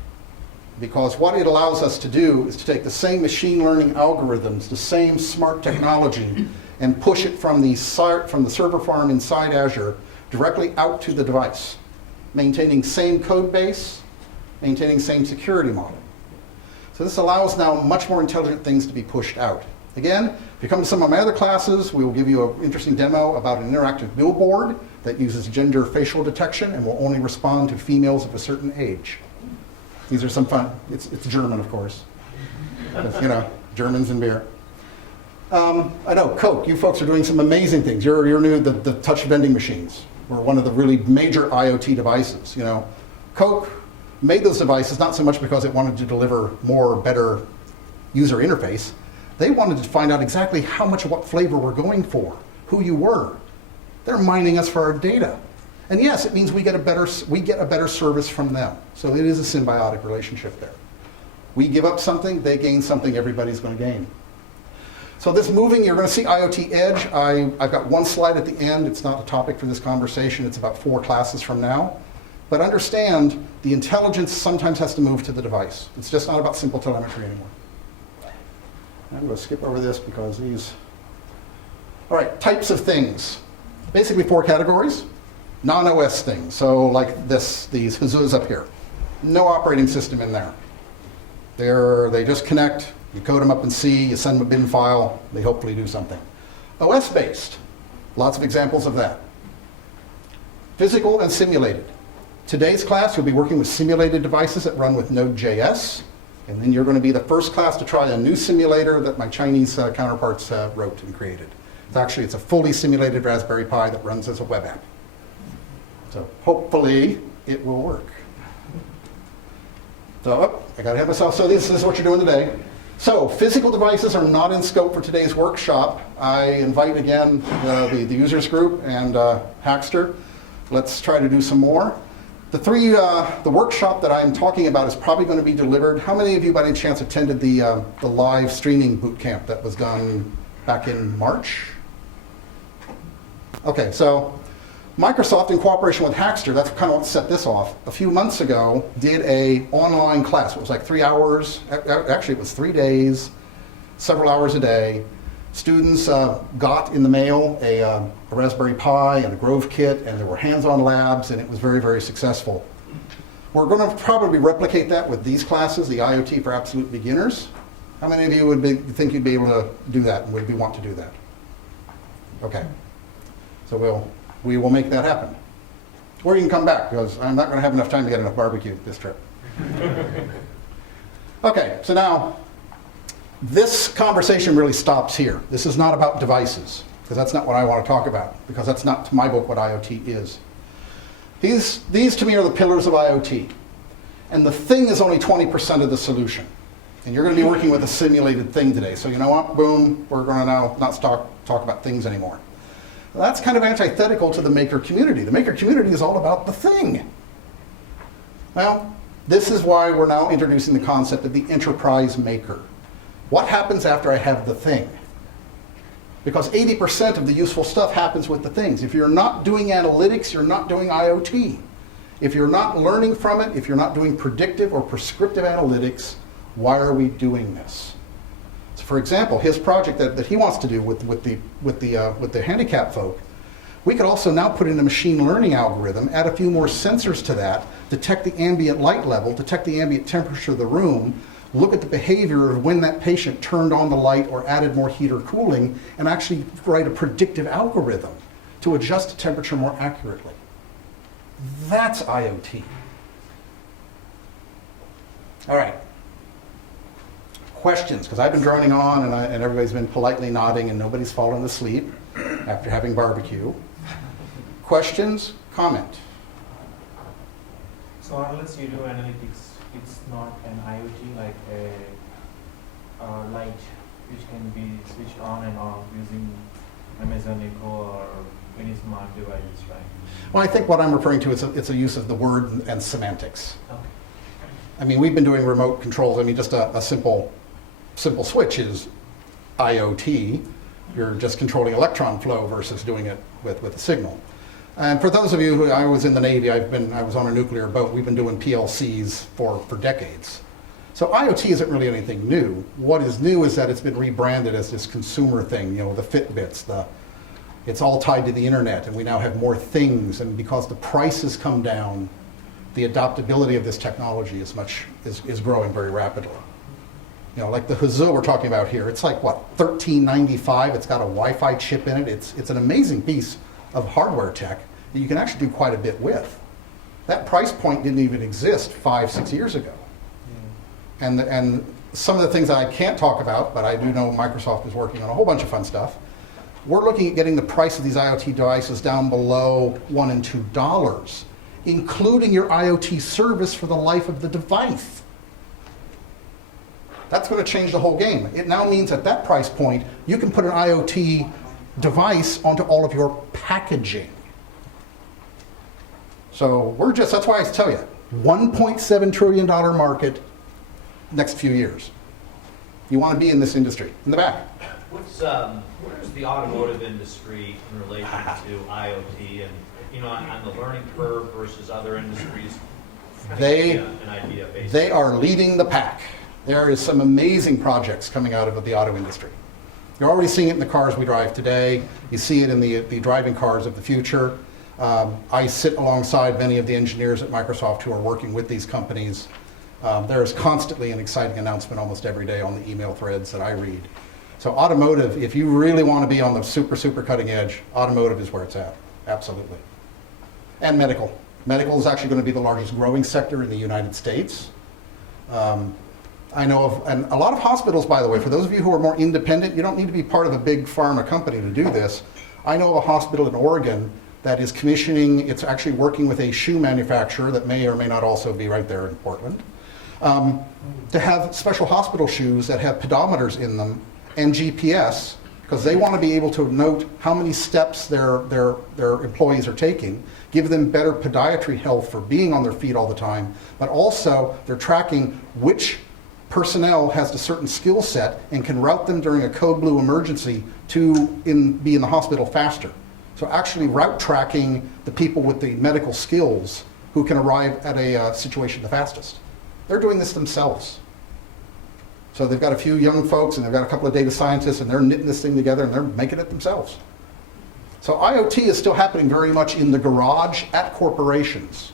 because what it allows us to do is to take the same machine learning algorithms, the same smart technology, and push it from the server farm inside Azure directly out to the device, maintaining same code base, maintaining same security model. So this allows now much more intelligent things to be pushed out. Again, if you come to some of my other classes, we will give you an interesting demo about an interactive billboard that uses gender facial detection and will only respond to females of a certain age. These are some fun. It's German, of course. You know, Germans and beer. I know, Coke, you folks are doing some amazing things. You're new, the touch vending machines were one of the really major IoT devices. You know, Coke made those devices not so much because it wanted to deliver more, better user interface. They wanted to find out exactly how much of what flavor we're going for, who you were. They're mining us for our data. And yes, it means we get a better service from them. So it is a symbiotic relationship there. We give up something, they gain something, everybody's going to gain. So this moving, you're going to see IoT Edge. I've got one slide at the end. It's not a topic for this conversation. It's about 4 classes from now. But understand, the intelligence sometimes has to move to the device. It's just not about simple telemetry anymore. I'm going to skip over this because these... All right, types of things. Basically 4 categories. Non-OS things, so like these Hazoos up here. No operating system in there. They just connect, you code them up in C, you send them a bin file, they hopefully do something. OS-based, lots of examples of that. Physical and simulated. Today's class, you'll be working with simulated devices that run with Node.js, and then you're going to be the first class to try a new simulator that my Chinese counterparts wrote and created. It's a fully simulated Raspberry Pi that runs as a web app. So hopefully it will work. So, I got to have myself, so this is what you're doing today. So, physical devices are not in scope for today's workshop. I invite again the users group and Hackster. Let's try to do some more. The workshop that I'm talking about is probably going to be delivered. How many of you by any chance attended the live streaming bootcamp that was done back in March? Okay, so Microsoft, in cooperation with Hackster, that's kind of what set this off, a few months ago did an online class. It was like 3 hours. Actually, it was 3 days, several hours a day. Students got in the mail a Raspberry Pi and a Grove kit, and there were hands-on labs, and it was very, very successful. We're going to probably replicate that with these classes, the IoT for Absolute Beginners. How many of you think you'd be able to do that and would want to do that? Okay. So we will make that happen. Or you can come back, because I'm not going to have enough time to get enough barbecue this trip. Okay, so now, this conversation really stops here. This is not about devices, because that's not what I want to talk about, because that's not, to my book, what IoT is. These to me are the pillars of IoT. And the thing is only 20% of the solution. And you're going to be working with a simulated thing today. So you know what? Boom, we're going to now not talk about things anymore. That's kind of antithetical to the maker community. The maker community is all about the thing. Well, this is why we're now introducing the concept of the enterprise maker. What happens after I have the thing? Because 80% of the useful stuff happens with the things. If you're not doing analytics, you're not doing IoT. If you're not learning from it, if you're not doing predictive or prescriptive analytics, why are we doing this? So for example, his project that he wants to do with the handicap folk, we could also now put in a machine learning algorithm, add a few more sensors to that, detect the ambient light level, detect the ambient temperature of the room, look at the behavior of when that patient turned on the light or added more heat or cooling, and actually write a predictive algorithm to adjust the temperature more accurately. That's IoT. All right. Questions, because I've been droning on and everybody's been politely nodding and nobody's fallen asleep after having barbecue. Questions? Comment? So unless you do analytics, it's not an IoT like a light which can be switched on and off using Amazon Echo or any smart devices, right? Well, I think what I'm referring to is it's a use of the word and semantics. Okay. I mean, we've been doing remote controls. I mean, just a simple switch is IoT. You're just controlling electron flow versus doing it with a signal. And for those of you who, I was in the Navy, I was on a nuclear boat. We've been doing PLCs for decades. So IoT isn't really anything new. What is new is that it's been rebranded as this consumer thing, you know, the Fitbits, it's all tied to the internet, and we now have more things, and because the prices come down, the adoptability of this technology is growing very rapidly. You know, like the Hazoo we're talking about here, it's like, what, $13.95, it's got a Wi-Fi chip in it, it's an amazing piece of hardware tech that you can actually do quite a bit with. That price point didn't even exist 5-6 years ago. And some of the things that I can't talk about, but I do know Microsoft is working on a whole bunch of fun stuff. We're looking at getting the price of these IoT devices down below $1 and $2, including your IoT service for the life of the device. That's going to change the whole game. It now means at that price point, you can put an IoT device onto all of your packaging. So that's why I tell you, $1.7 trillion market next few years. You want to be in this industry. In the back. Where's the automotive industry in relation to IoT and, on the learning curve versus other industries? They They are leading the pack. There is some amazing projects coming out of the auto industry. You're already seeing it in the cars we drive today. You see it in the driving cars of the future. I sit alongside many of the engineers at Microsoft who are working with these companies. There is constantly an exciting announcement almost every day on the email threads that I read. So automotive, if you really want to be on the super, super cutting edge, automotive is where it's at, absolutely. And medical. Medical is actually going to be the largest growing sector in the United States. I know of, and a lot of hospitals, by the way, for those of you who are more independent, you don't need to be part of a big pharma company to do this. I know of a hospital in Oregon that is commissioning, it's actually working with a shoe manufacturer that may or may not also be right there in Portland, to have special hospital shoes that have pedometers in them and GPS, because they want to be able to note how many steps their employees are taking, give them better podiatry health for being on their feet all the time, but also they're tracking which personnel has a certain skill set and can route them during a code blue emergency to be in the hospital faster. So actually route tracking the people with the medical skills who can arrive at a situation the fastest. They're doing this themselves. So they've got a few young folks and they've got a couple of data scientists and they're knitting this thing together and they're making it themselves. So IoT is still happening very much in the garage at corporations.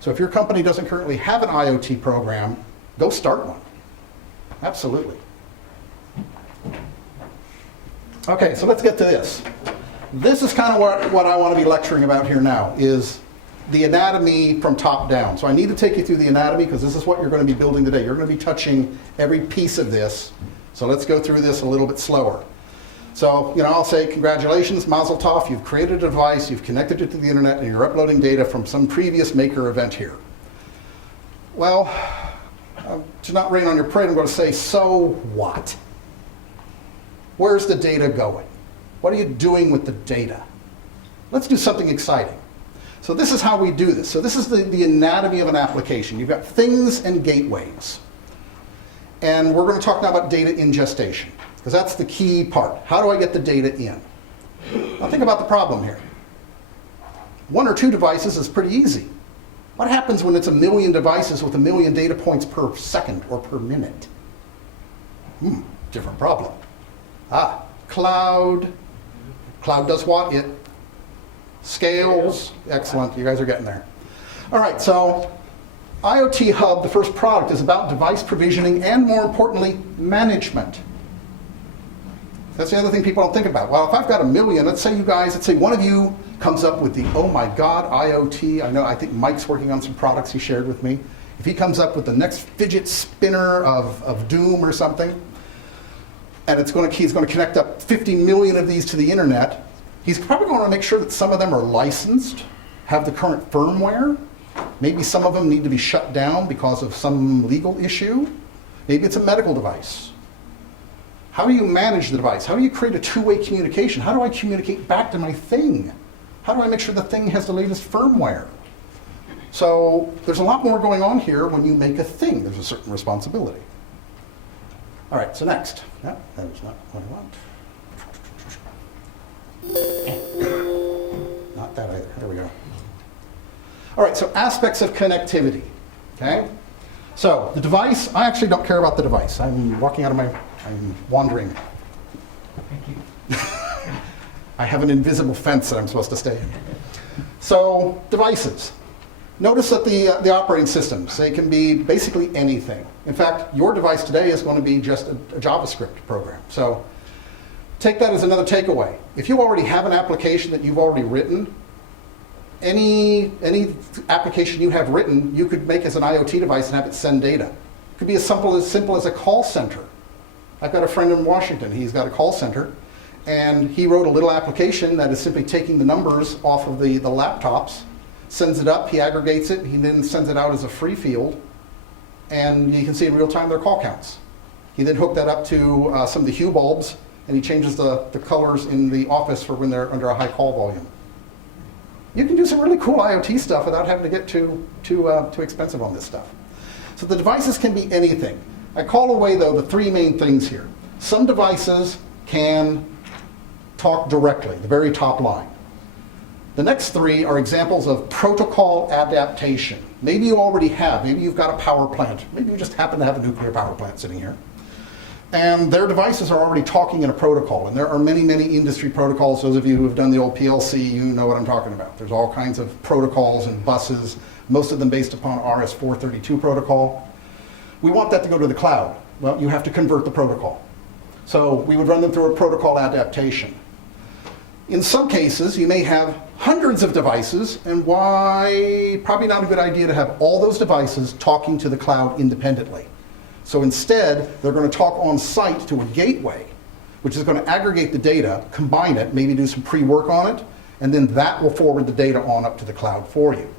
So if your company doesn't currently have an IoT program, go start one. Absolutely. Okay, so let's get to this. This is kind of what I want to be lecturing about here now, is the anatomy from top down. So I need to take you through the anatomy because this is what you're going to be building today. You're going to be touching every piece of this. So let's go through this a little bit slower. So, I'll say congratulations, Mazel Tov, you've created a device, you've connected it to the internet, and you're uploading data from some previous maker event here. Well, to not rain on your parade, I'm going to say, so what? Where's the data going? What are you doing with the data? Let's do something exciting. So this is how we do this. So this is the anatomy of an application. You've got things and gateways. And we're going to talk now about data ingestion, because that's the key part. How do I get the data in? Now think about the problem here. 1 or 2 devices is pretty easy. What happens when it's 1 million devices with 1 million data points per second or per minute? Different problem. Cloud. Cloud does what? It scales. Excellent, you guys are getting there. All right, so IoT Hub, the first product, is about device provisioning and, more importantly, management. That's the other thing people don't think about. Well, if I've got 1 million, let's say one of you comes up with the, oh my God, IoT. I think Mike's working on some products he shared with me. If he comes up with the next fidget spinner of doom or something, and he's going to connect up 50 million of these to the internet, he's probably going to make sure that some of them are licensed, have the current firmware. Maybe some of them need to be shut down because of some legal issue. Maybe it's a medical device. How do you manage the device? How do you create a two-way communication? How do I communicate back to my thing? How do I make sure the thing has the latest firmware? So there's a lot more going on here when you make a thing. There's a certain responsibility. All right, so next. No, that was not what I want. Not that either. There we go. All right, so aspects of connectivity. Okay? So the device, I actually don't care about the device. I'm wandering. Thank you. I have an invisible fence that I'm supposed to stay in. So devices. Notice that the operating systems, they can be basically anything. In fact, your device today is going to be just a JavaScript program. So take that as another takeaway. If you already have an application that you've already written, any application you have written, you could make as an IoT device and have it send data. It could be as simple as a call center. I've got a friend in Washington. He's got a call center, and he wrote a little application that is simply taking the numbers off of the laptops, sends it up, he aggregates it, he then sends it out as a free field, and you can see in real time their call counts. He then hooked that up to some of the hue bulbs, and he changes the colors in the office for when they're under a high call volume. You can do some really cool IoT stuff without having to get too expensive on this stuff. So the devices can be anything. I call away, though, the 3 main things here. Some devices can talk directly, the very top line. The next 3 are examples of protocol adaptation. Maybe you already have. Maybe you've got a power plant. Maybe you just happen to have a nuclear power plant sitting here. And their devices are already talking in a protocol. And there are many, many industry protocols. Those of you who have done the old PLC, you know what I'm talking about. There's all kinds of protocols and buses, most of them based upon RS-432 protocol. We want that to go to the cloud. Well, you have to convert the protocol. So we would run them through a protocol adaptation. In some cases, you may have hundreds of devices, and probably not a good idea to have all those devices talking to the cloud independently. So instead, they're going to talk on site to a gateway, which is going to aggregate the data, combine it, maybe do some pre-work on it, and then that will forward the data on up to the cloud for you.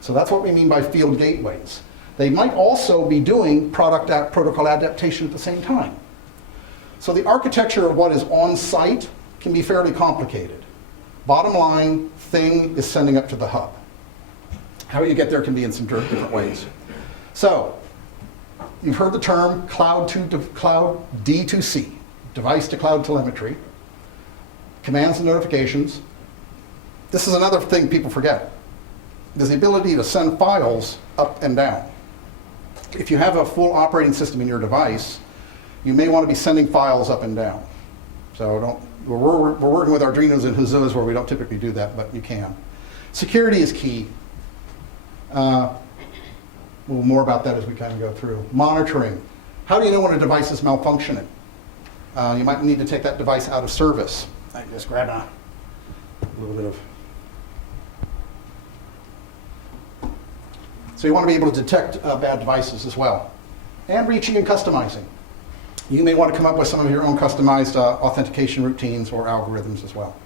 So that's what we mean by field gateways. They might also be doing protocol adaptation at the same time. So the architecture of what is on site can be fairly complicated. Bottom line, thing is sending up to the hub. How you get there can be in some different ways. So, you've heard the term cloud D2C, device to cloud telemetry, commands and notifications. This is another thing people forget. There's the ability to send files up and down. If you have a full operating system in your device, you may want to be sending files up and down. So we're working with Arduinos and Huzzos where we don't typically do that, but you can. Security is key. More about that as we kind of go through. Monitoring. How do you know when a device is malfunctioning? You might need to take that device out of service. I just grab a little bit of... So you want to be able to detect bad devices as well. And reaching and customizing. You may want to come up with some of your own customized authentication routines or algorithms as well.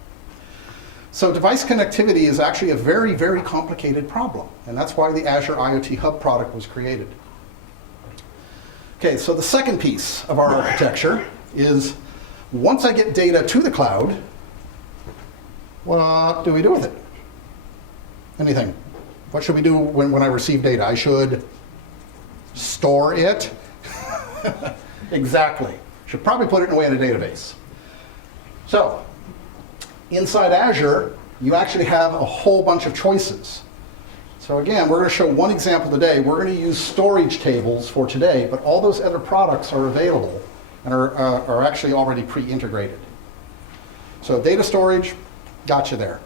So device connectivity is actually a very, very complicated problem, and that's why the Azure IoT Hub product was created. Okay, so the second piece of our architecture is once I get data to the cloud, what do we do with it? Anything? What should we do when I receive data? I should store it. Exactly. Should probably put it away in a database. So, inside Azure, you actually have a whole bunch of choices. So again, we're going to show one example today. We're going to use storage tables for today, but all those other products are available and are actually already pre-integrated. So data storage, got you there.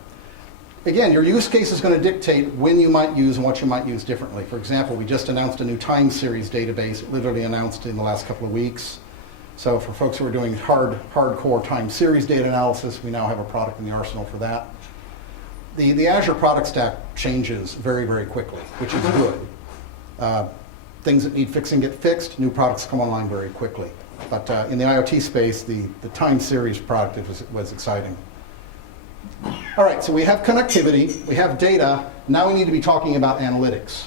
Again, your use case is going to dictate when you might use and what you might use differently. For example, we just announced a new time series database, literally announced in the last couple of weeks. So for folks who are doing hardcore time series data analysis, we now have a product in the arsenal for that. The Azure product stack changes very, very quickly, which is good. Things that need fixing get fixed, new products come online very quickly. But in the IoT space, the time series product was exciting. All right, so we have connectivity, we have data, now we need to be talking about analytics.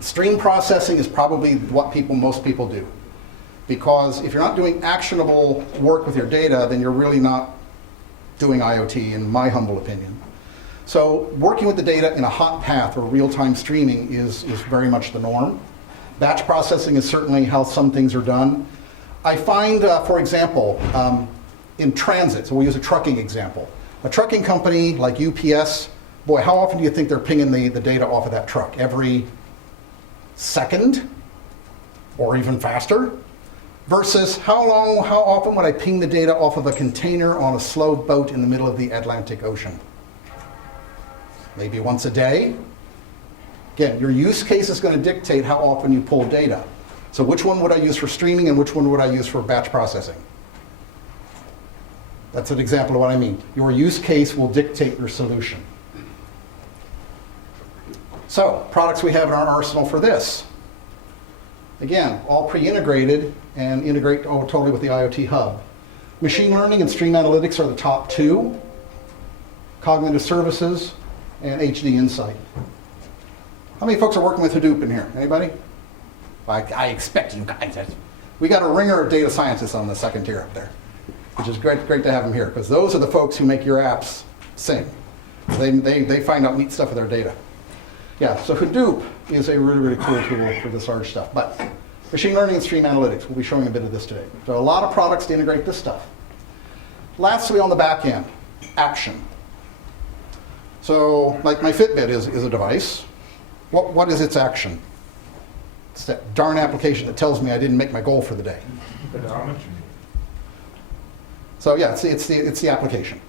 Stream processing is probably what most people do. Because if you're not doing actionable work with your data, then you're really not doing IoT, in my humble opinion. So working with the data in a hot path or real-time streaming is very much the norm. Batch processing is certainly how some things are done. I find, for example, in transit, so we'll use a trucking example. A trucking company like UPS, boy, how often do you think they're pinging the data off of that truck? Every second? Or even faster? Versus how often would I ping the data off of a container on a slow boat in the middle of the Atlantic Ocean? Maybe once a day. Again, your use case is going to dictate how often you pull data. So which one would I use for streaming and which one would I use for batch processing? That's an example of what I mean. Your use case will dictate your solution. So, products we have in our arsenal for this. Again, all pre-integrated and integrate totally with the IoT Hub. Machine learning and stream analytics are the top two. Cognitive services and HD Insight. How many folks are working with Hadoop in here? Anybody? I expect you guys. We got a ringer of data scientists on the second tier up there, which is great to have them here, because those are the folks who make your apps sing. They find out neat stuff with their data. Yeah, so Hadoop is a really, really cool tool for this large stuff. But machine learning and stream analytics, we'll be showing a bit of this today. So a lot of products to integrate this stuff. Lastly, on the back end, action. So like my Fitbit is a device. What is its action? It's that darn application that tells me I didn't make my goal for the day. So yeah, it's the application.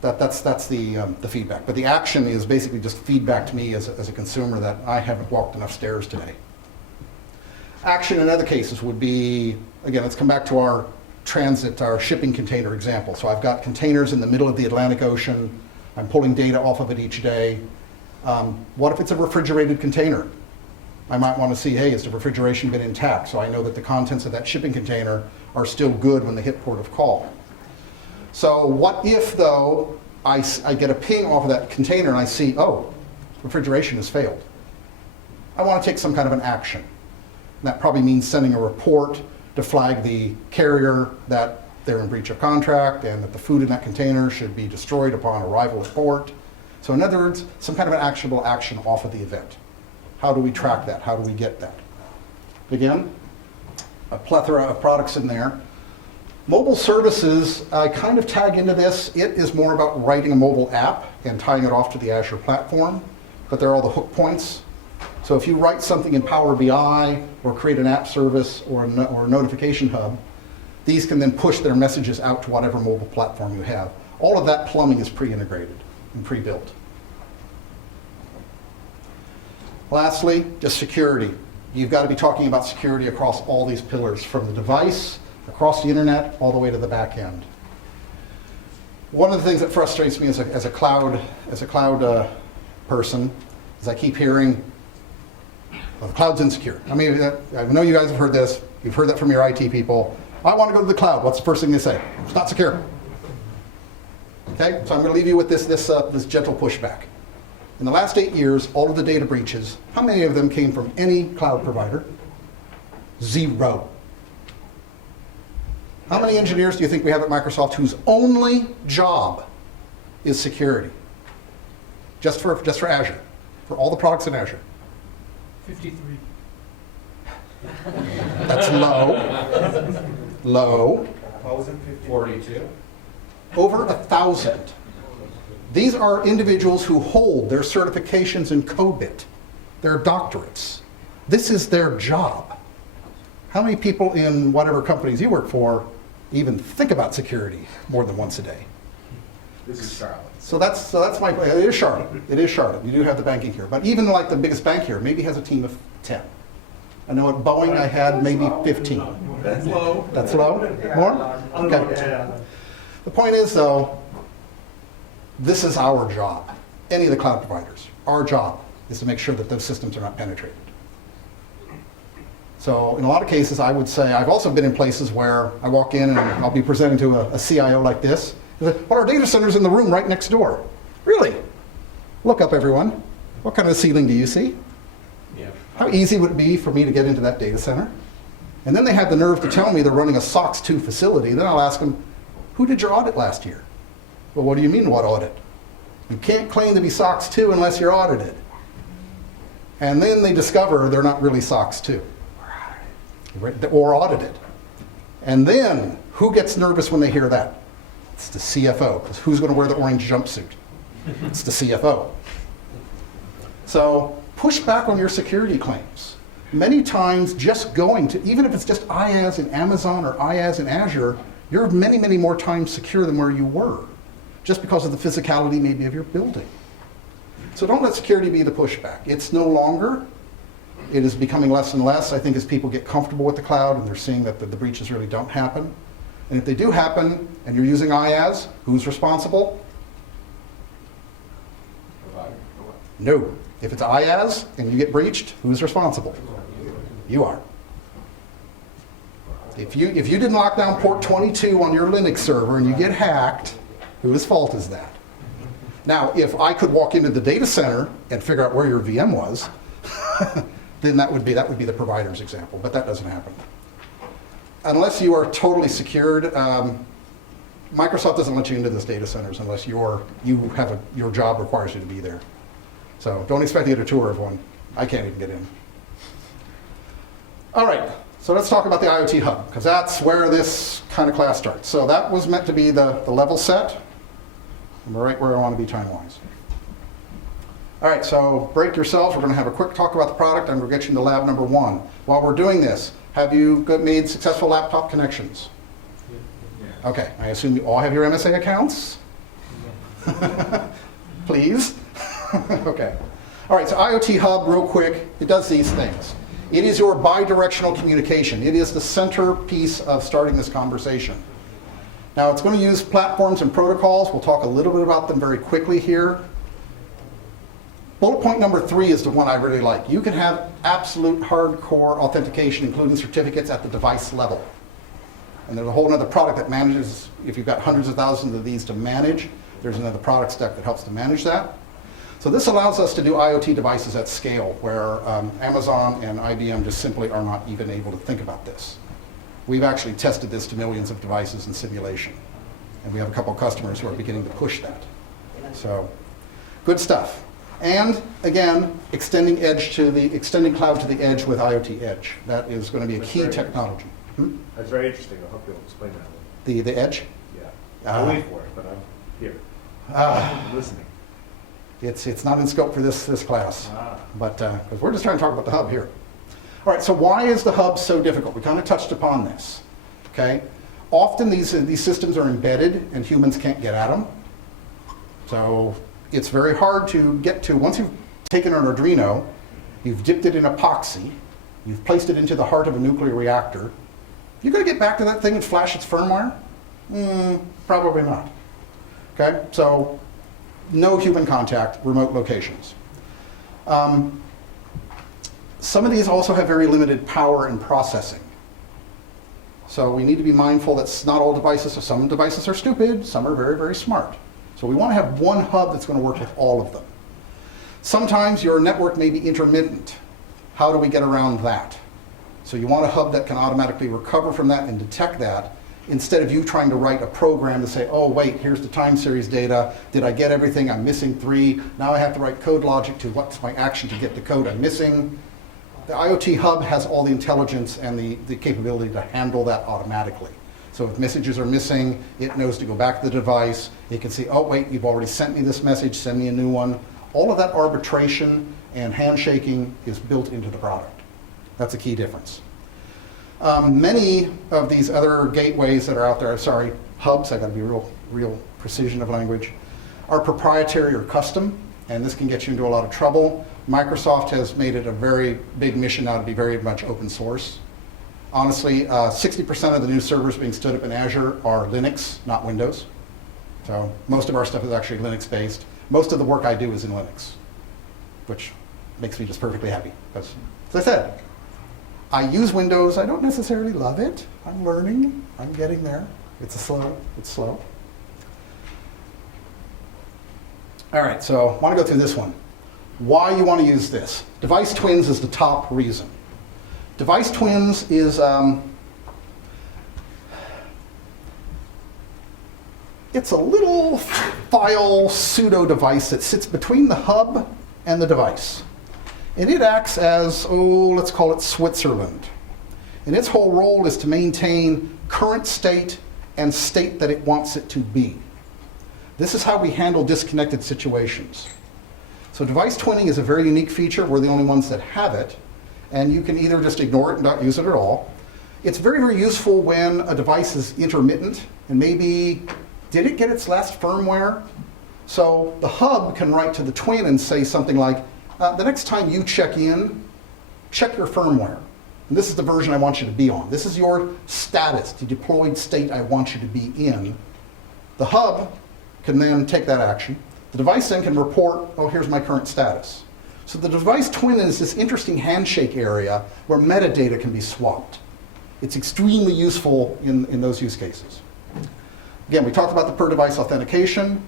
That's the feedback. But the action is basically just feedback to me as a consumer that I haven't walked enough stairs today. Action in other cases would be, again, let's come back to our transit, our shipping container example. So I've got containers in the middle of the Atlantic Ocean. I'm pulling data off of it each day. What if it's a refrigerated container? I might want to see, hey, has the refrigeration been intact? So I know that the contents of that shipping container are still good when they hit port of call. So what if, though, I get a ping off of that container and I see, oh, refrigeration has failed. I want to take some kind of an action. And that probably means sending a report to flag the carrier that they're in breach of contract and that the food in that container should be destroyed upon arrival at port. So in other words, some kind of an actionable action off of the event. How do we track that? How do we get that? Again, a plethora of products in there. Mobile services, I kind of tag into this. It is more about writing a mobile app and tying it off to the Azure platform, but there are all the hook points. So if you write something in Power BI or create an app service or a notification hub, these can then push their messages out to whatever mobile platform you have. All of that plumbing is pre-integrated and pre-built. Lastly, just security. You've got to be talking about security across all these pillars, from the device, across the internet, all the way to the back end. One of the things that frustrates me as a cloud person is I keep hearing, well, the cloud's insecure. I mean, I know you guys have heard this. You've heard that from your IT people. I want to go to the cloud. What's the first thing they say? It's not secure. Okay, so I'm going to leave you with this gentle pushback. In the last 8 years, all of the data breaches, how many of them came from any cloud provider? 0. How many engineers do you think we have at Microsoft whose only job is security? Just for Azure, for all the products in Azure? 53. That's low. Low. 42. Over 1,000. These are individuals who hold their certifications in COBIT, their doctorates. This is their job. How many people in whatever companies you work for even think about security more than once a day? This is Charlotte. So that's my point. It is Charlotte. It is Charlotte. You do have the banking here. But even like the biggest bank here maybe has a team of 10. I know at Boeing I had maybe 15. That's low. That's low? More? Okay. The point is, though, this is our job. Any of the cloud providers. Our job is to make sure that those systems are not penetrated. So in a lot of cases, I would say, I've also been in places where I walk in and I'll be presenting to a CIO like this. Well, our data center's in the room right next door. Really? Look up, everyone. What kind of ceiling do you see? Yeah. How easy would it be for me to get into that data center? And then they have the nerve to tell me they're running a SOX 2 facility. Then I'll ask them, who did your audit last year? Well, what do you mean, what audit? You can't claim to be SOX 2 unless you're audited. And then they discover they're not really SOX 2. Or audited. And then, who gets nervous when they hear that? It's the CFO, because who's going to wear the orange jumpsuit? It's the CFO. So, push back on your security claims. Many times, just going to, even if it's just IaaS in Amazon or IaaS in Azure, you're many, many more times secure than where you were, just because of the physicality maybe of your building. So don't let security be the pushback. It's no longer. It is becoming less and less, I think, as people get comfortable with the cloud and they're seeing that the breaches really don't happen. And if they do happen and you're using IaaS, who's responsible? No. If it's IaaS and you get breached, who's responsible? You are. If you didn't lock down port 22 on your Linux server and you get hacked, whose fault is that? Now, if I could walk into the data center and figure out where your VM was, then that would be the provider's example, but that doesn't happen. Unless you are totally secured, Microsoft doesn't let you into those data centers unless your job requires you to be there. So don't expect to get a tour of one. I can't even get in. All right, so let's talk about the IoT Hub, because that's where this kind of class starts. So that was meant to be the level set. I'm right where I want to be time-wise. All right, so break yourselves. We're going to have a quick talk about the product, and we'll get you into lab number 1. While we're doing this, Have you made successful laptop connections? Okay, I assume you all have your MSA accounts? Please? Okay. All right, so IoT Hub, real quick, it does these things. It is your bi-directional communication. It is the centerpiece of starting this conversation. Now, it's going to use platforms and protocols. We'll talk a little bit about them very quickly here. Bullet point number 3 is the one I really like. You can have absolute hardcore authentication, including certificates at the device level. And there's a whole other product that manages, if you've got hundreds of thousands of these to manage, there's another product stack that helps to manage that. So this allows us to do IoT devices at scale, where Amazon and IBM just simply are not even able to think about this. We've actually tested this to millions of devices in simulation. And we have a couple of customers who are beginning to push that. So, good stuff. And again, extending cloud to the edge with IoT Edge. That is going to be a key technology. That's very interesting. I hope you'll explain that. The edge? Yeah. I'll wait for it, but I'm here. I'm listening. It's not in scope for this class, but because we're just trying to talk about the hub here. All right, so why is the hub so difficult? We kind of touched upon this. Okay, often these systems are embedded and humans can't get at them. So it's very hard to get to. Once you've taken an Arduino, you've dipped it in epoxy, you've placed it into the heart of a nuclear reactor. You're going to get back to that thing and flash its firmware? Probably not. Okay, so no human contact, remote locations. Some of these also have very limited power and processing. So we need to be mindful that not all devices, some devices are stupid, some are very, very smart. So we want to have one hub that's going to work with all of them. Sometimes your network may be intermittent. How do we get around that? So you want a hub that can automatically recover from that and detect that, instead of you trying to write a program to say, oh wait, here's the time series data, did I get everything? I'm missing 3. Now I have to write code logic to what's my action to get the code I'm missing. The IoT Hub has all the intelligence and the capability to handle that automatically. So if messages are missing, it knows to go back to the device. It can see, oh wait, you've already sent me this message, send me a new one. All of that arbitration and handshaking is built into the product. That's a key difference. Many of these other gateways that are out there, hubs, I got to be real precision of language, are proprietary or custom, and this can get you into a lot of trouble. Microsoft has made it a very big mission now to be very much open source. Honestly, 60% of the new servers being stood up in Azure are Linux, not Windows. So most of our stuff is actually Linux-based. Most of the work I do is in Linux, which makes me just perfectly happy. Because, as I said, I use Windows. I don't necessarily love it. I'm learning. I'm getting there. It's slow. All right, so I want to go through this one. Why you want to use this. Device twins is the top reason. Device twins is, it's a little file pseudo device that sits between the hub and the device. And it acts as, let's call it Switzerland. And its whole role is to maintain current state and state that it wants it to be. This is how we handle disconnected situations. So device twinning is a very unique feature. We're the only ones that have it. And you can either just ignore it and not use it at all. It's very, very useful when a device is intermittent and maybe, did it get its last firmware? So the hub can write to the twin and say something like, the next time you check in, check your firmware. And this is the version I want you to be on. This is your status, the deployed state I want you to be in. The hub can then take that action. The device then can report, oh, here's my current status. So the device twin is this interesting handshake area where metadata can be swapped. It's extremely useful in those use cases. Again, we talked about the per-device authentication.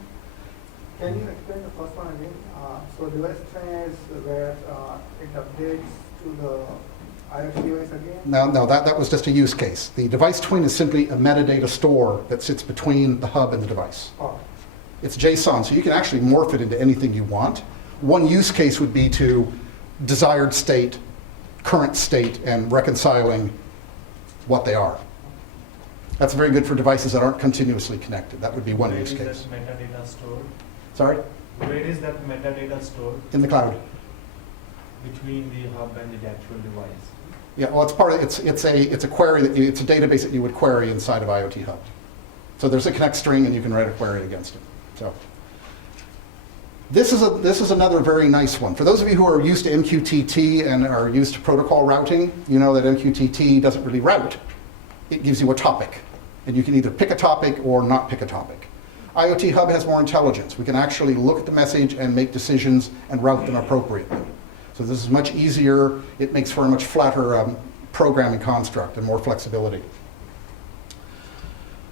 Can you explain the first one again? So device twin is where it updates to the IoT device again? No, that was just a use case. The device twin is simply a metadata store that sits between the hub and the device. Oh. It's JSON, so you can actually morph it into anything you want. One use case would be to desired state, current state, and reconciling what they are. That's very good for devices that aren't continuously connected. That would be one use case. Where is that metadata stored? Sorry? Where is that metadata stored? In the cloud. Between the hub and the actual device. Yeah, well, it's part of, it's a query that it's a database that you would query inside of IoT Hub. So there's a connect string and you can write a query against it. So this is another very nice one. For those of you who are used to MQTT and are used to protocol routing, you know that MQTT doesn't really route. It gives you a topic. And you can either pick a topic or not pick a topic. IoT Hub has more intelligence. We can actually look at the message and make decisions and route them appropriately. So this is much easier. It makes for a much flatter programming construct and more flexibility.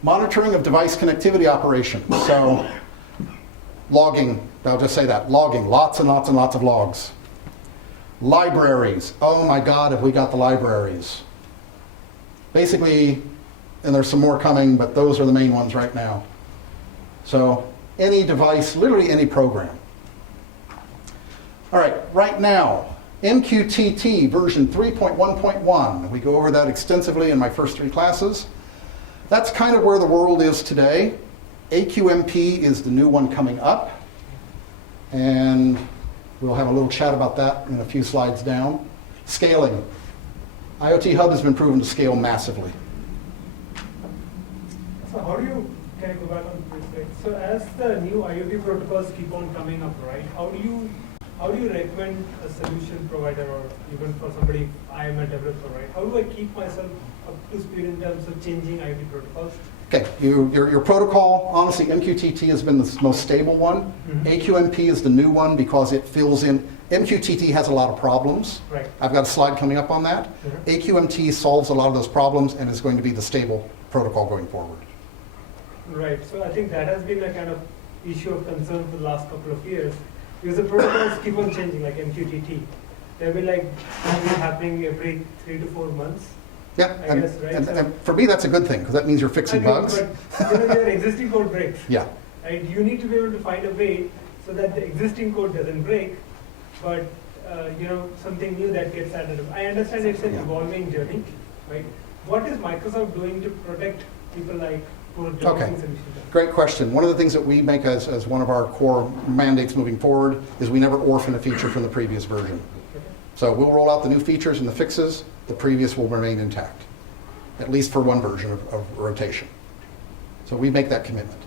Monitoring of device connectivity operations. So logging, I'll just say that, logging, lots and lots and lots of logs. Libraries, oh my God, have we got the libraries. Basically, and there's some more coming, but those are the main ones right now. So any device, literally any program. All right, right now, MQTT version 3.1.1. We go over that extensively in my first 3 classes. That's kind of where the world is today. AQMP is the new one coming up. And we'll have a little chat about that in a few slides down. Scaling. IoT Hub has been proven to scale massively. So how do you, can I go back on this? Right? So as the new IoT protocols keep on coming up, right? How do you recommend a solution provider, or even for somebody, I am a developer, right? How do I keep myself up to speed in terms of changing IoT protocols? Okay, your protocol, honestly, MQTT has been the most stable one. Mm-hmm. AQMP is the new one because it fills in. MQTT has a lot of problems. Right. I've got a slide coming up on that. Mm-hmm. AQMT solves a lot of those problems and is going to be the stable protocol going forward. Right. So I think that has been a kind of issue of concern for the last couple of years, because the protocols keep on changing, like MQTT. They'll be like happening every 3 to 4 months. Yeah, I guess, right? and for me that's a good thing because that means you're fixing bugs. But your existing code breaks. Yeah. Right? You need to be able to find a way so that the existing code doesn't break, but something new that gets added. I understand it's an evolving journey, right? What is Microsoft doing to protect people like who are developing solutions? Great question. One of the things that we make as one of our core mandates moving forward is we never orphan a feature from the previous version. Okay. So we'll roll out the new features and the fixes. The previous will remain intact, at least for one version of rotation. So we make that commitment.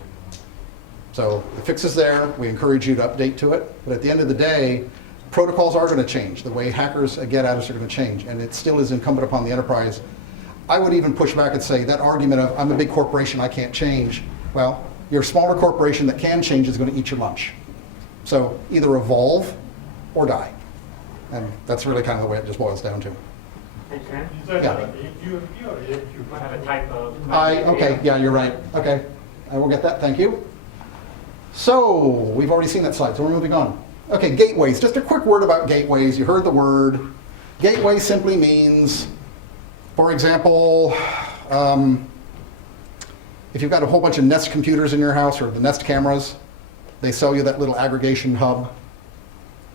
So the fix is there. We encourage you to update to it. But at the end of the day, protocols are going to change. The way hackers get at us are going to change. And it still is incumbent upon the enterprise. I would even push back and say that argument of, I'm a big corporation, I can't change. Well, your smaller corporation that can change is going to eat your lunch. So either evolve or die. And that's really kind of the way it just boils down to. Yeah. You have a typo. Okay, yeah, you're right. Okay, I will get that, thank you. So, we've already seen that slide, so we're moving on. Okay, gateways. Just a quick word about gateways. You heard the word. Gateway simply means, for example, if you've got a whole bunch of Nest computers in your house or the Nest cameras, they sell you that little aggregation hub.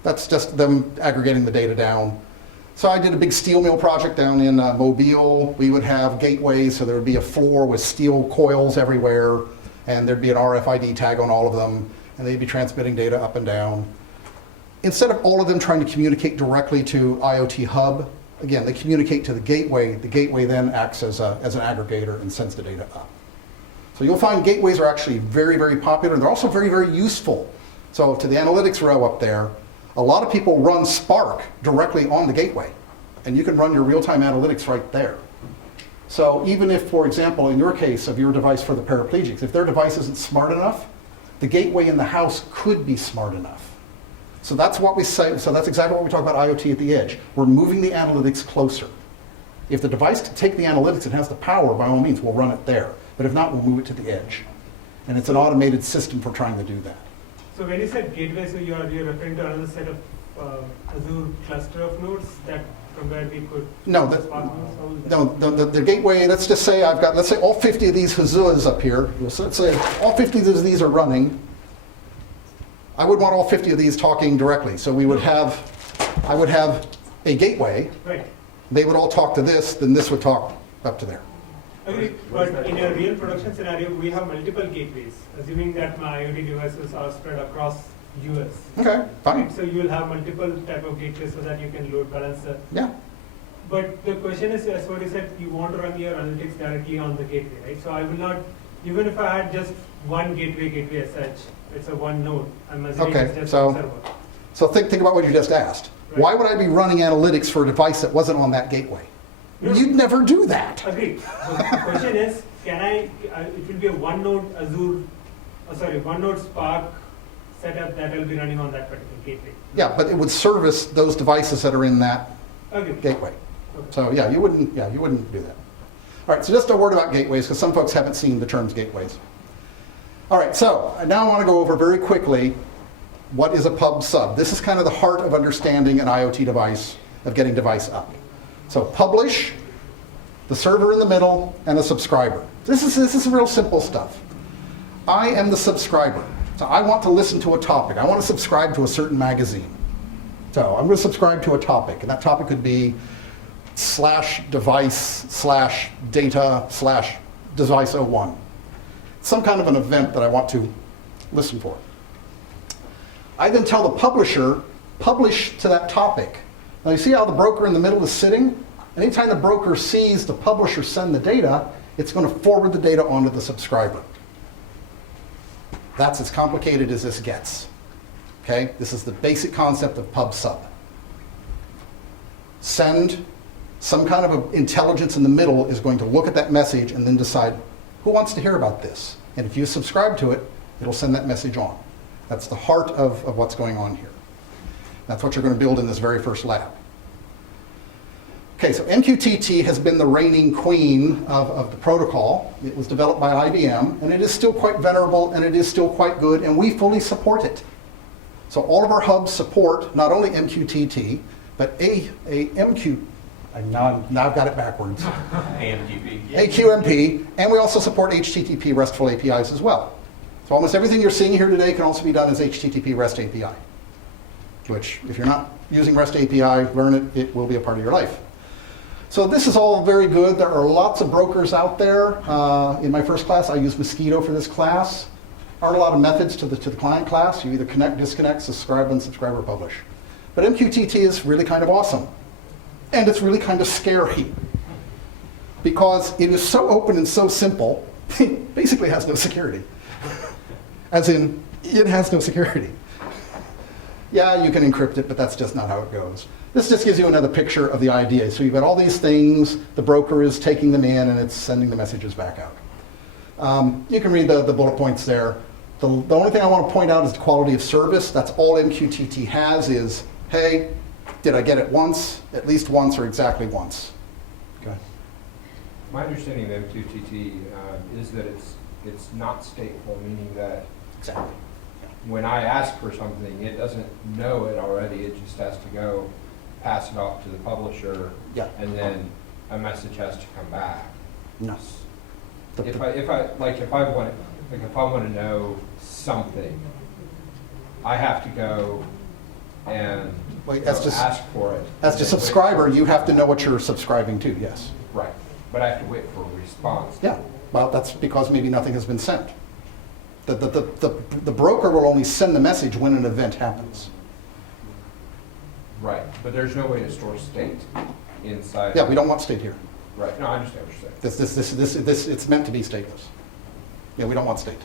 That's just them aggregating the data down. So I did a big steel mill project down in Mobile. We would have gateways, so there would be a floor with steel coils everywhere, and there'd be an RFID tag on all of them, and they'd be transmitting data up and down. Instead of all of them trying to communicate directly to IoT Hub, again, they communicate to the gateway. The gateway then acts as an aggregator and sends the data up. So you'll find gateways are actually very, very popular, and they're also very, very useful. So to the analytics row up there, a lot of people run Spark directly on the gateway, and you can run your real-time analytics right there. So even if, for example, in your case of your device for the paraplegics, if their device isn't smart enough, the gateway in the house could be smart enough. So that's what we say. So that's exactly what we talk about IoT at the edge. We're moving the analytics closer. If the device can take the analytics and has the power, by all means, we'll run it there. But if not, we'll move it to the edge. And it's an automated system for trying to do that. So when you said gateway, so you're referring to another set of Azure cluster of nodes that from where we could No, the gateway, let's just say let's say all 50 of these Hazoos up here, let's say all 50 of these are running. I would want all 50 of these talking directly. So I would have a gateway. Right. They would all talk to this, then this would talk up to there. Okay, but in a real production scenario, we have multiple gateways, assuming that my IoT devices are spread across US. Okay, fine. Right? So you will have multiple type of gateways so that you can load balance. Yeah. But the question is, as what you said, you want to run your analytics directly on the gateway, right? So I will not, even if I had just one gateway as such, it's a one node. I'm assuming Okay, it's just so- one server. So think about what you just asked. Right. Why would I be running analytics for a device that wasn't on that gateway? No. You'd never do that. Agreed. The question is, can it will be a one node Azure, one node Spark setup that will be running on that particular gateway. Yeah, but it would service those devices that are in that Agreed. gateway. Okay. So yeah, you wouldn't do that. All right, so just a word about gateways, because some folks haven't seen the terms gateways. All right, so now I want to go over very quickly what is a pub sub. This is kind of the heart of understanding an IoT device, of getting device up. So publish, the server in the middle, and a subscriber. This is real simple stuff. I am the subscriber. So I want to listen to a topic. I want to subscribe to a certain magazine. So I'm going to subscribe to a topic, and that topic could be /device/data/device01. Some kind of an event that I want to listen for. I then tell the publisher, publish to that topic. Now you see how the broker in the middle is sitting? Anytime the broker sees the publisher send the data, it's going to forward the data onto the subscriber. That's as complicated as this gets. Okay? This is the basic concept of pub sub. Send, some kind of intelligence in the middle is going to look at that message and then decide who wants to hear about this. And if you subscribe to it, it'll send that message on. That's the heart of what's going on here. That's what you're going to build in this very first lab. Okay, so MQTT has been the reigning queen of the protocol. It was developed by IBM, and it is still quite venerable, and it is still quite good, and we fully support it. So all of our hubs support not only MQTT, but AMQ, now I've got it backwards. AMQP. AQMP, and we also support HTTP RESTful APIs as well. So almost everything you're seeing here today can also be done as HTTP REST API, which if you're not using REST API, learn it, it will be a part of your life. So this is all very good. There are lots of brokers out there. In my first class, I used Mosquito for this class. There aren't a lot of methods to the client class. You either connect, disconnect, subscribe, unsubscribe, or publish. But MQTT is really kind of awesome. And it's really kind of scary. Because it is so open and so simple, it basically has no security. As in, it has no security. Yeah, you can encrypt it, but that's just not how it goes. This just gives you another picture of the idea. So you've got all these things, the broker is taking them in, and it's sending the messages back out. You can read the bullet points there. The only thing I want to point out is the quality of service. That's all MQTT has is, hey, did I get it once, at least once, or exactly once? Okay. My understanding of MQTT is that it's not stateful, meaning that Exactly. when I ask for something, it doesn't know it already. It just has to go pass it off to the publisher, Yeah. and then a message has to come back. No. If I want to know something, I have to go and Wait, that's just- ask for it. As a subscriber, you have to know what you're subscribing to, yes. Right, but I have to wait for a response. Yeah, well, that's because maybe nothing has been sent. The broker will only send the message when an event happens. Right, but there's no way to store state inside. Yeah, we don't want state here. Right, no, I understand what you're saying. It's meant to be stateless. Yeah, we don't want state.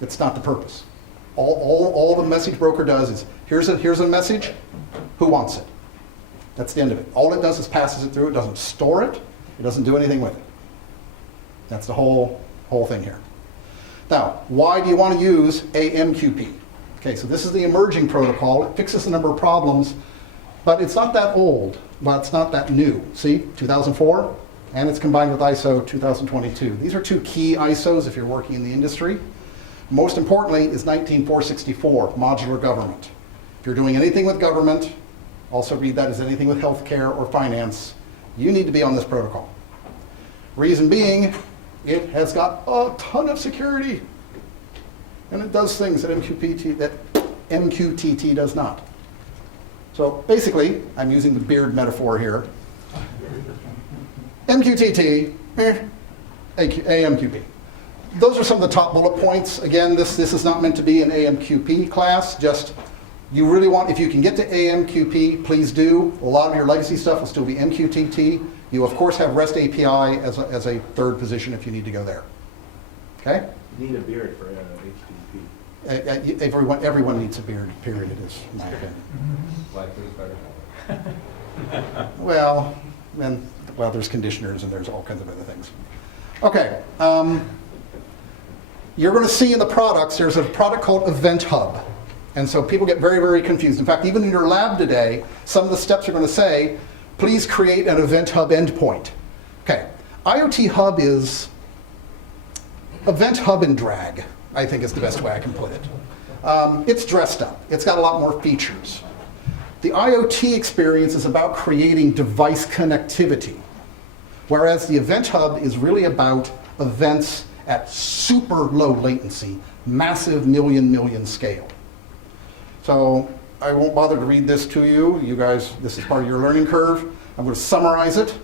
It's not the purpose. All the message broker does is, here's a message, who wants it? That's the end of it. All it does is passes it through, it doesn't store it, it doesn't do anything with it. That's the whole thing here. Now, why do you want to use AMQP? Okay, so this is the emerging protocol. It fixes a number of problems, but it's not that old, but it's not that new. See, 2004, and it's combined with ISO 2022. These are two key ISOs if you're working in the industry. Most importantly is 19464, modular government. If you're doing anything with government, also read that as anything with healthcare or finance, you need to be on this protocol. Reason being, it has got a ton of security. And it does things that MQTT does not. So basically, I'm using the beard metaphor here. MQTT, AMQP. Those are some of the top bullet points. Again, this is not meant to be an AMQP class, just You really want, if you can get to AMQP, please do. A lot of your legacy stuff will still be MQTT. You, of course, have REST API as a third position if you need to go there. Okay? You need a beard for HTTP. Everyone needs a beard, period, is my opinion. Likely better. Well, there's conditioners and there's all kinds of other things. Okay. You're going to see in the products, there's a product called Event Hub. And so people get very, very confused. In fact, even in your lab today, some of the steps are going to say, please create an Event Hub endpoint. Okay. IoT Hub is Event Hub in drag, I think is the best way I can put it. It's dressed up. It's got a lot more features. The IoT experience is about creating device connectivity, whereas the Event Hub is really about events at super low latency, massive million scale. So I won't bother to read this to you. You guys, this is part of your learning curve. I'm going to summarize it.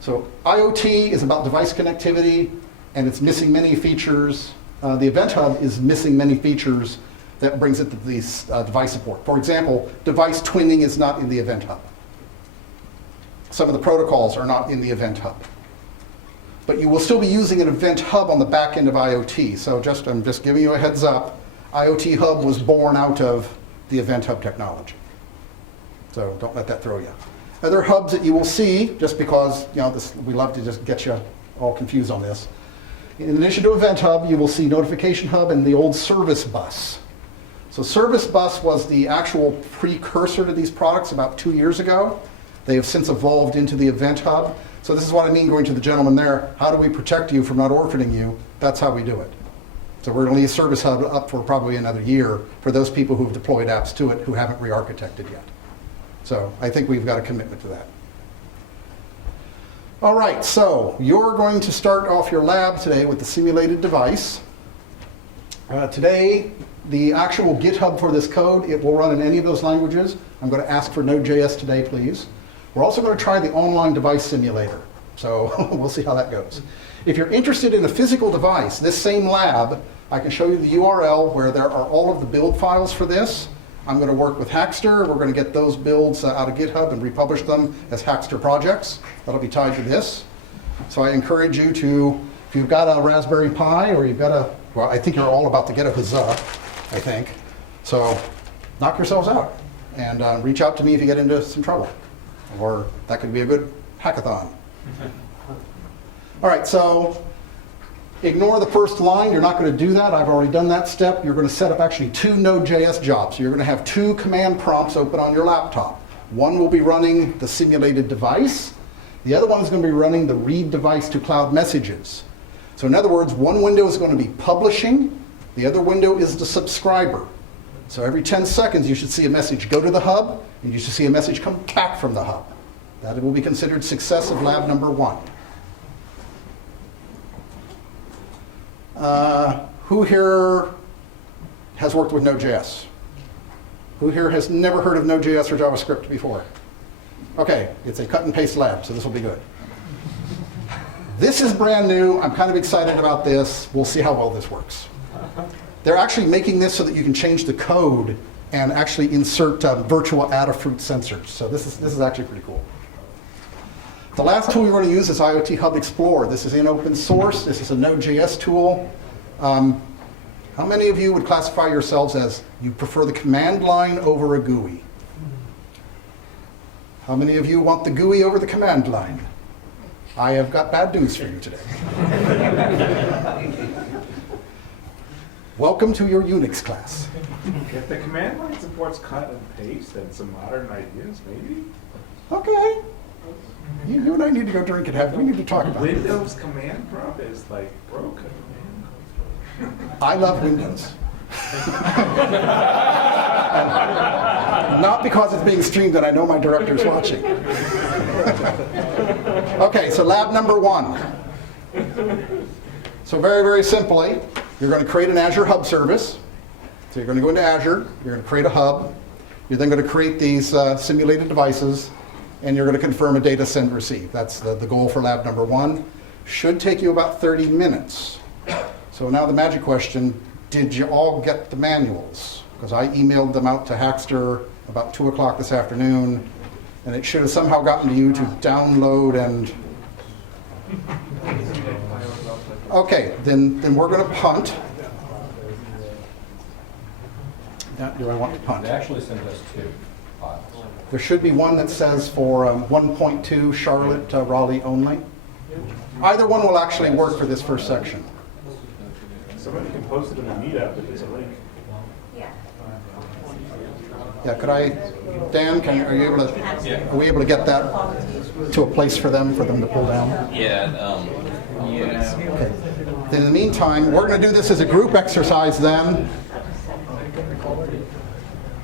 So IoT is about device connectivity, and it's missing many features. The Event Hub is missing many features that brings it to these device support. For example, device twinning is not in the Event Hub. Some of the protocols are not in the Event Hub. But you will still be using an Event Hub on the back end of IoT. So I'm just giving you a heads up. IoT Hub was born out of the Event Hub technology. So don't let that throw you. Other hubs that you will see, just because we love to just get you all confused on this. In addition to Event Hub, you will see Notification Hub and the old Service Bus. So Service Bus was the actual precursor to these products about 2 years ago. They have since evolved into the Event Hub. So this is what I mean going to the gentleman there. How do we protect you from not orphaning you? That's how we do it. So we're going to leave Service Hub up for probably another year for those people who've deployed apps to it who haven't re-architected yet. So I think we've got a commitment to that. All right, so you're going to start off your lab today with the simulated device. Today, the actual GitHub for this code, it will run in any of those languages. I'm going to ask for Node.js today, please. We're also going to try the online device simulator. So we'll see how that goes. If you're interested in a physical device, this same lab, I can show you the URL where there are all of the build files for this. I'm going to work with Hackster. We're going to get those builds out of GitHub and republish them as Hackster projects. That'll be tied to this. So I encourage you to, if you've got a Raspberry Pi or you've got well, I think you're all about to get a Huzzah, I think. So knock yourselves out and reach out to me if you get into some trouble. Or that could be a good hackathon. All right, so ignore the first line. You're not going to do that. I've already done that step. You're going to set up actually 2 Node.js jobs. So you're going to have 2 command prompts open on your laptop. One will be running the simulated device. The other one is going to be running the read device to cloud messages. So in other words, one window is going to be publishing. The other window is the subscriber. So every 10 seconds, you should see a message go to the hub, and you should see a message come back from the hub. That will be considered success of lab number 1. Who here has worked with Node.js? Who here has never heard of Node.js or JavaScript before? Okay, it's a cut and paste lab, so this will be good. This is brand new. I'm kind of excited about this. We'll see how well this works. They're actually making this so that you can change the code and actually insert virtual Adafruit sensors. So this is actually pretty cool. The last tool we're going to use is IoT Hub Explorer. This is in open source. This is a Node.js tool. How many of you would classify yourselves as you prefer the command line over a GUI? How many of you want the GUI over the command line? I have got bad news for you today. Welcome to your Unix class. If the command line supports cut and paste and some modern ideas, maybe? Okay. You and I need to go drink and we need to talk about this. Windows command prompt is like broken. I love Windows. Not because it's being streamed and I know my director's watching. Okay, so lab number 1. So very, very simply, you're going to create an Azure Hub service. So you're going to go into Azure, you're going to create a hub, you're then going to create these simulated devices, and you're going to confirm a data send receive. That's the goal for lab number 1. Should take you about 30 minutes. So now the magic question, did you all get the manuals? because I emailed them out to Hackster about 2 o'clock this afternoon, and it should have somehow gotten to you to download and... Okay, then we're going to punt. Now, do I want to punt? They actually sent us 2 files. There should be one that says for 1.2 Charlotte, Raleigh only. Either one will actually work for this first section. Somebody can post it in the meetup if there's a link. Yeah, could I, Dan, are we able to get that to a place for them to pull down? Yeah. Okay. Then in the meantime, we're going to do this as a group exercise then.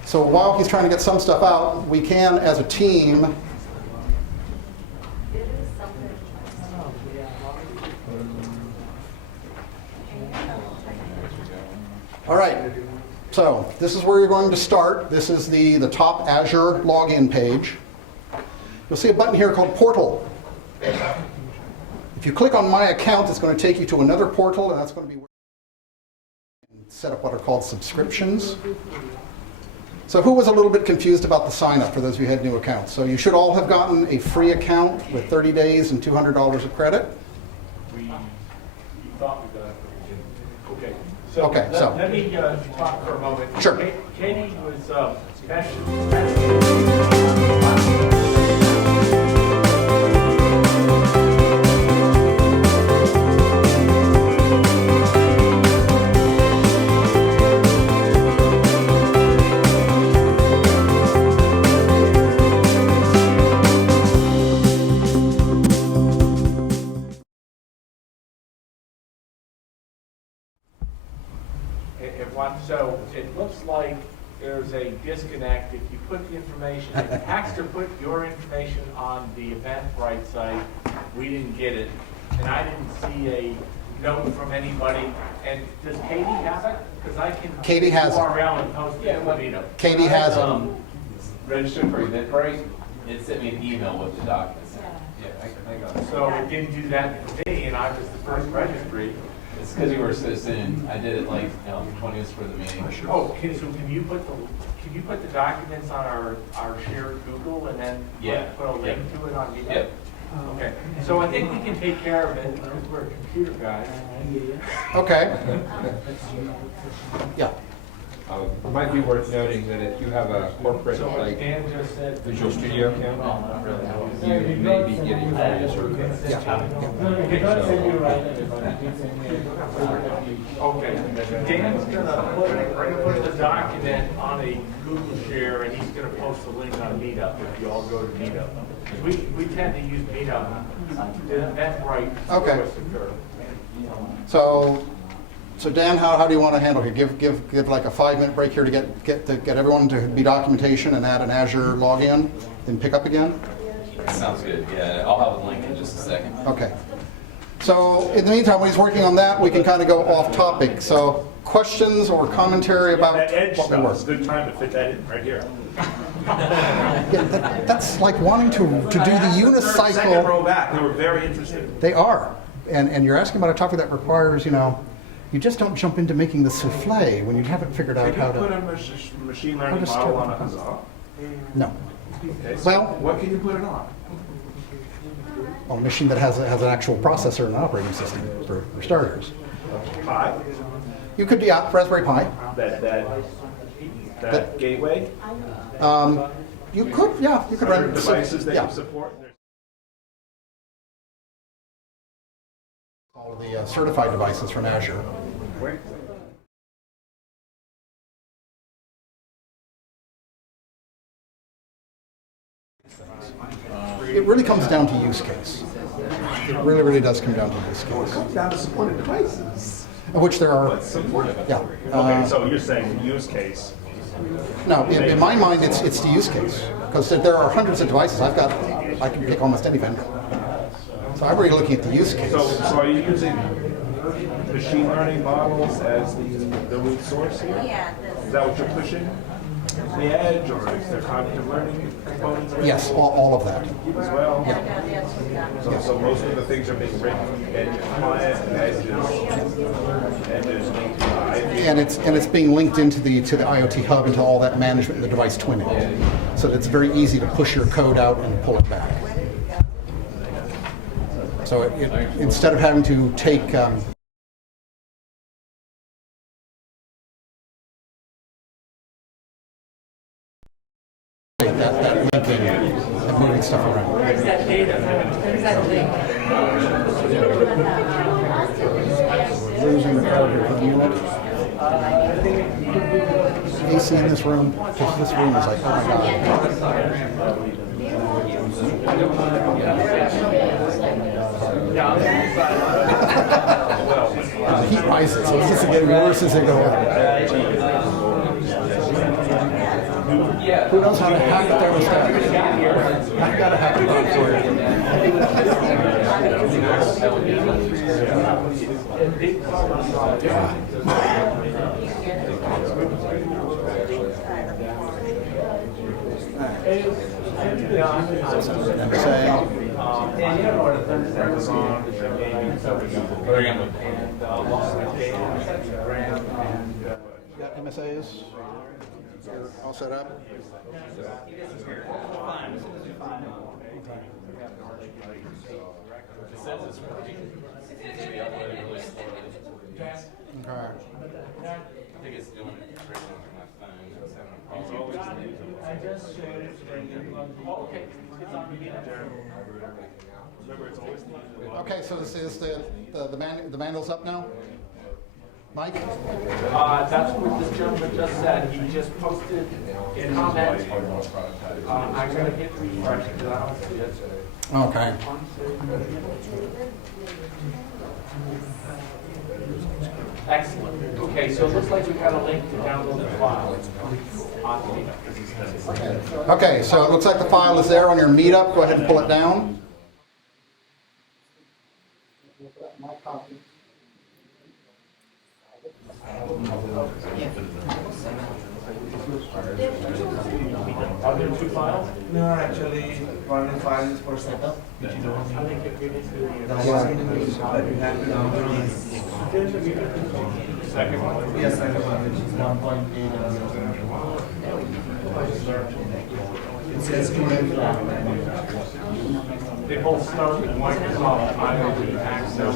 So while he's trying to get some stuff out, we can, as a team, all right, so this is where you're going to start. This is the top Azure login page. You'll see a button here called Portal. If you click on My Account, it's going to take you to another portal, and that's going to be where you can set up what are called subscriptions. So who was a little bit confused about the sign up for those of you who had new accounts? So you should all have gotten a free account with 30 days and $200 of credit. We thought we got it. Okay. So Let me talk for a moment. Sure. Katie was so it looks like there's a disconnect. If you put the information, if Hackster put your information on the Eventbrite site, we didn't get it. And I didn't see a note from anybody. And does Katie have it? Because I can Katie has it. URL and post it to the meetup. Katie has it. Registered for Eventbrite. It sent me an email with the documents. Yeah, I got it. So it didn't do that to me, and I was the first registry. It's because you were so soon. I did it like 20 minutes for the meeting. Oh, can you put the documents on our shared Google and then put a link to it on meetup? Yep. Okay, so I think we can take care of it because we're computer guys. Okay. Yeah. It might be worth noting that if you have a corporate So like Dan just said. Visual Studio account, you may be getting free Azure credits. Okay, Dan's gonna put the document on a Google share and he's gonna post a link on Meetup if you all go to Meetup. We tend to use Meetup, Eventbrite. Okay. So Dan, how do you want to handle here? Give like a 5-minute break here to get everyone to be documentation and add an Azure login, then pick up again? Sounds good. Yeah, I'll have a link in just a second. Okay. So in the meantime, when he's working on that, we can kind of go off topic. So questions or commentary about that edge what we stuff work? is a good time to fit that in right here. Yeah, that's like wanting to do the Second unicycle. row back, they were very interested. They are. And you're asking about a topic that requires, you just don't jump into making the souffle when you haven't figured out how Can you put to. a machine learning model on a Huzzah? No. Okay, so Well, what can you put it on? A machine that has an actual processor and operating system for Pi? starters. You could, Raspberry Pi. That gateway? You could Are run there it. devices that Yeah. you support? All of the certified devices from Azure. It really comes down to use case. It really, really does come down to use It case. comes down to supported devices. Of which there are, But supported. yeah. Okay, so you're saying use case. No, in my mind, it's the use case. Because there are hundreds of devices. I can pick almost any vendor. So I'm really looking at the use case. So are you using machine learning models as the root source here? Yeah. Is that what you're pushing? the edge, or is there cognitive learning components? Yes, all of that. As well? Yeah. So most of the things are being written edge client and edges linked to the And it's being linked into the IoT Hub, into all that management and the device twinning. So that it's very easy to push your code out and pull it back. So instead of having to take that linking and moving stuff around. Where's that data? Where's that link? Losing the code here for the unit. AC in this room, because this room is like, oh my god. The heat rises, so it's just getting worse as they go up. Who knows how to hack the thermostat? I've got to hack it up for Got MSAs? All set up? Okay. I think it's doing it straight onto my phone. It's having a problem. I just shared it. Okay, it's on the internet. Okay, so this is the manual's up now? Mike? That's what this gentleman just said. He just posted a comment. I'm gonna hit refresh because I don't see it. Okay. Excellent. Okay, so it looks like we got a link to download the file. Okay, so it looks like the file is there on your meetup. Go ahead and pull it down. My copy. Are there two files? No, actually, one file is for setup, which you don't need. The one that you have to download is Second one? yes, second one, which is 1.8. It says They both start with Microsoft IoT Access.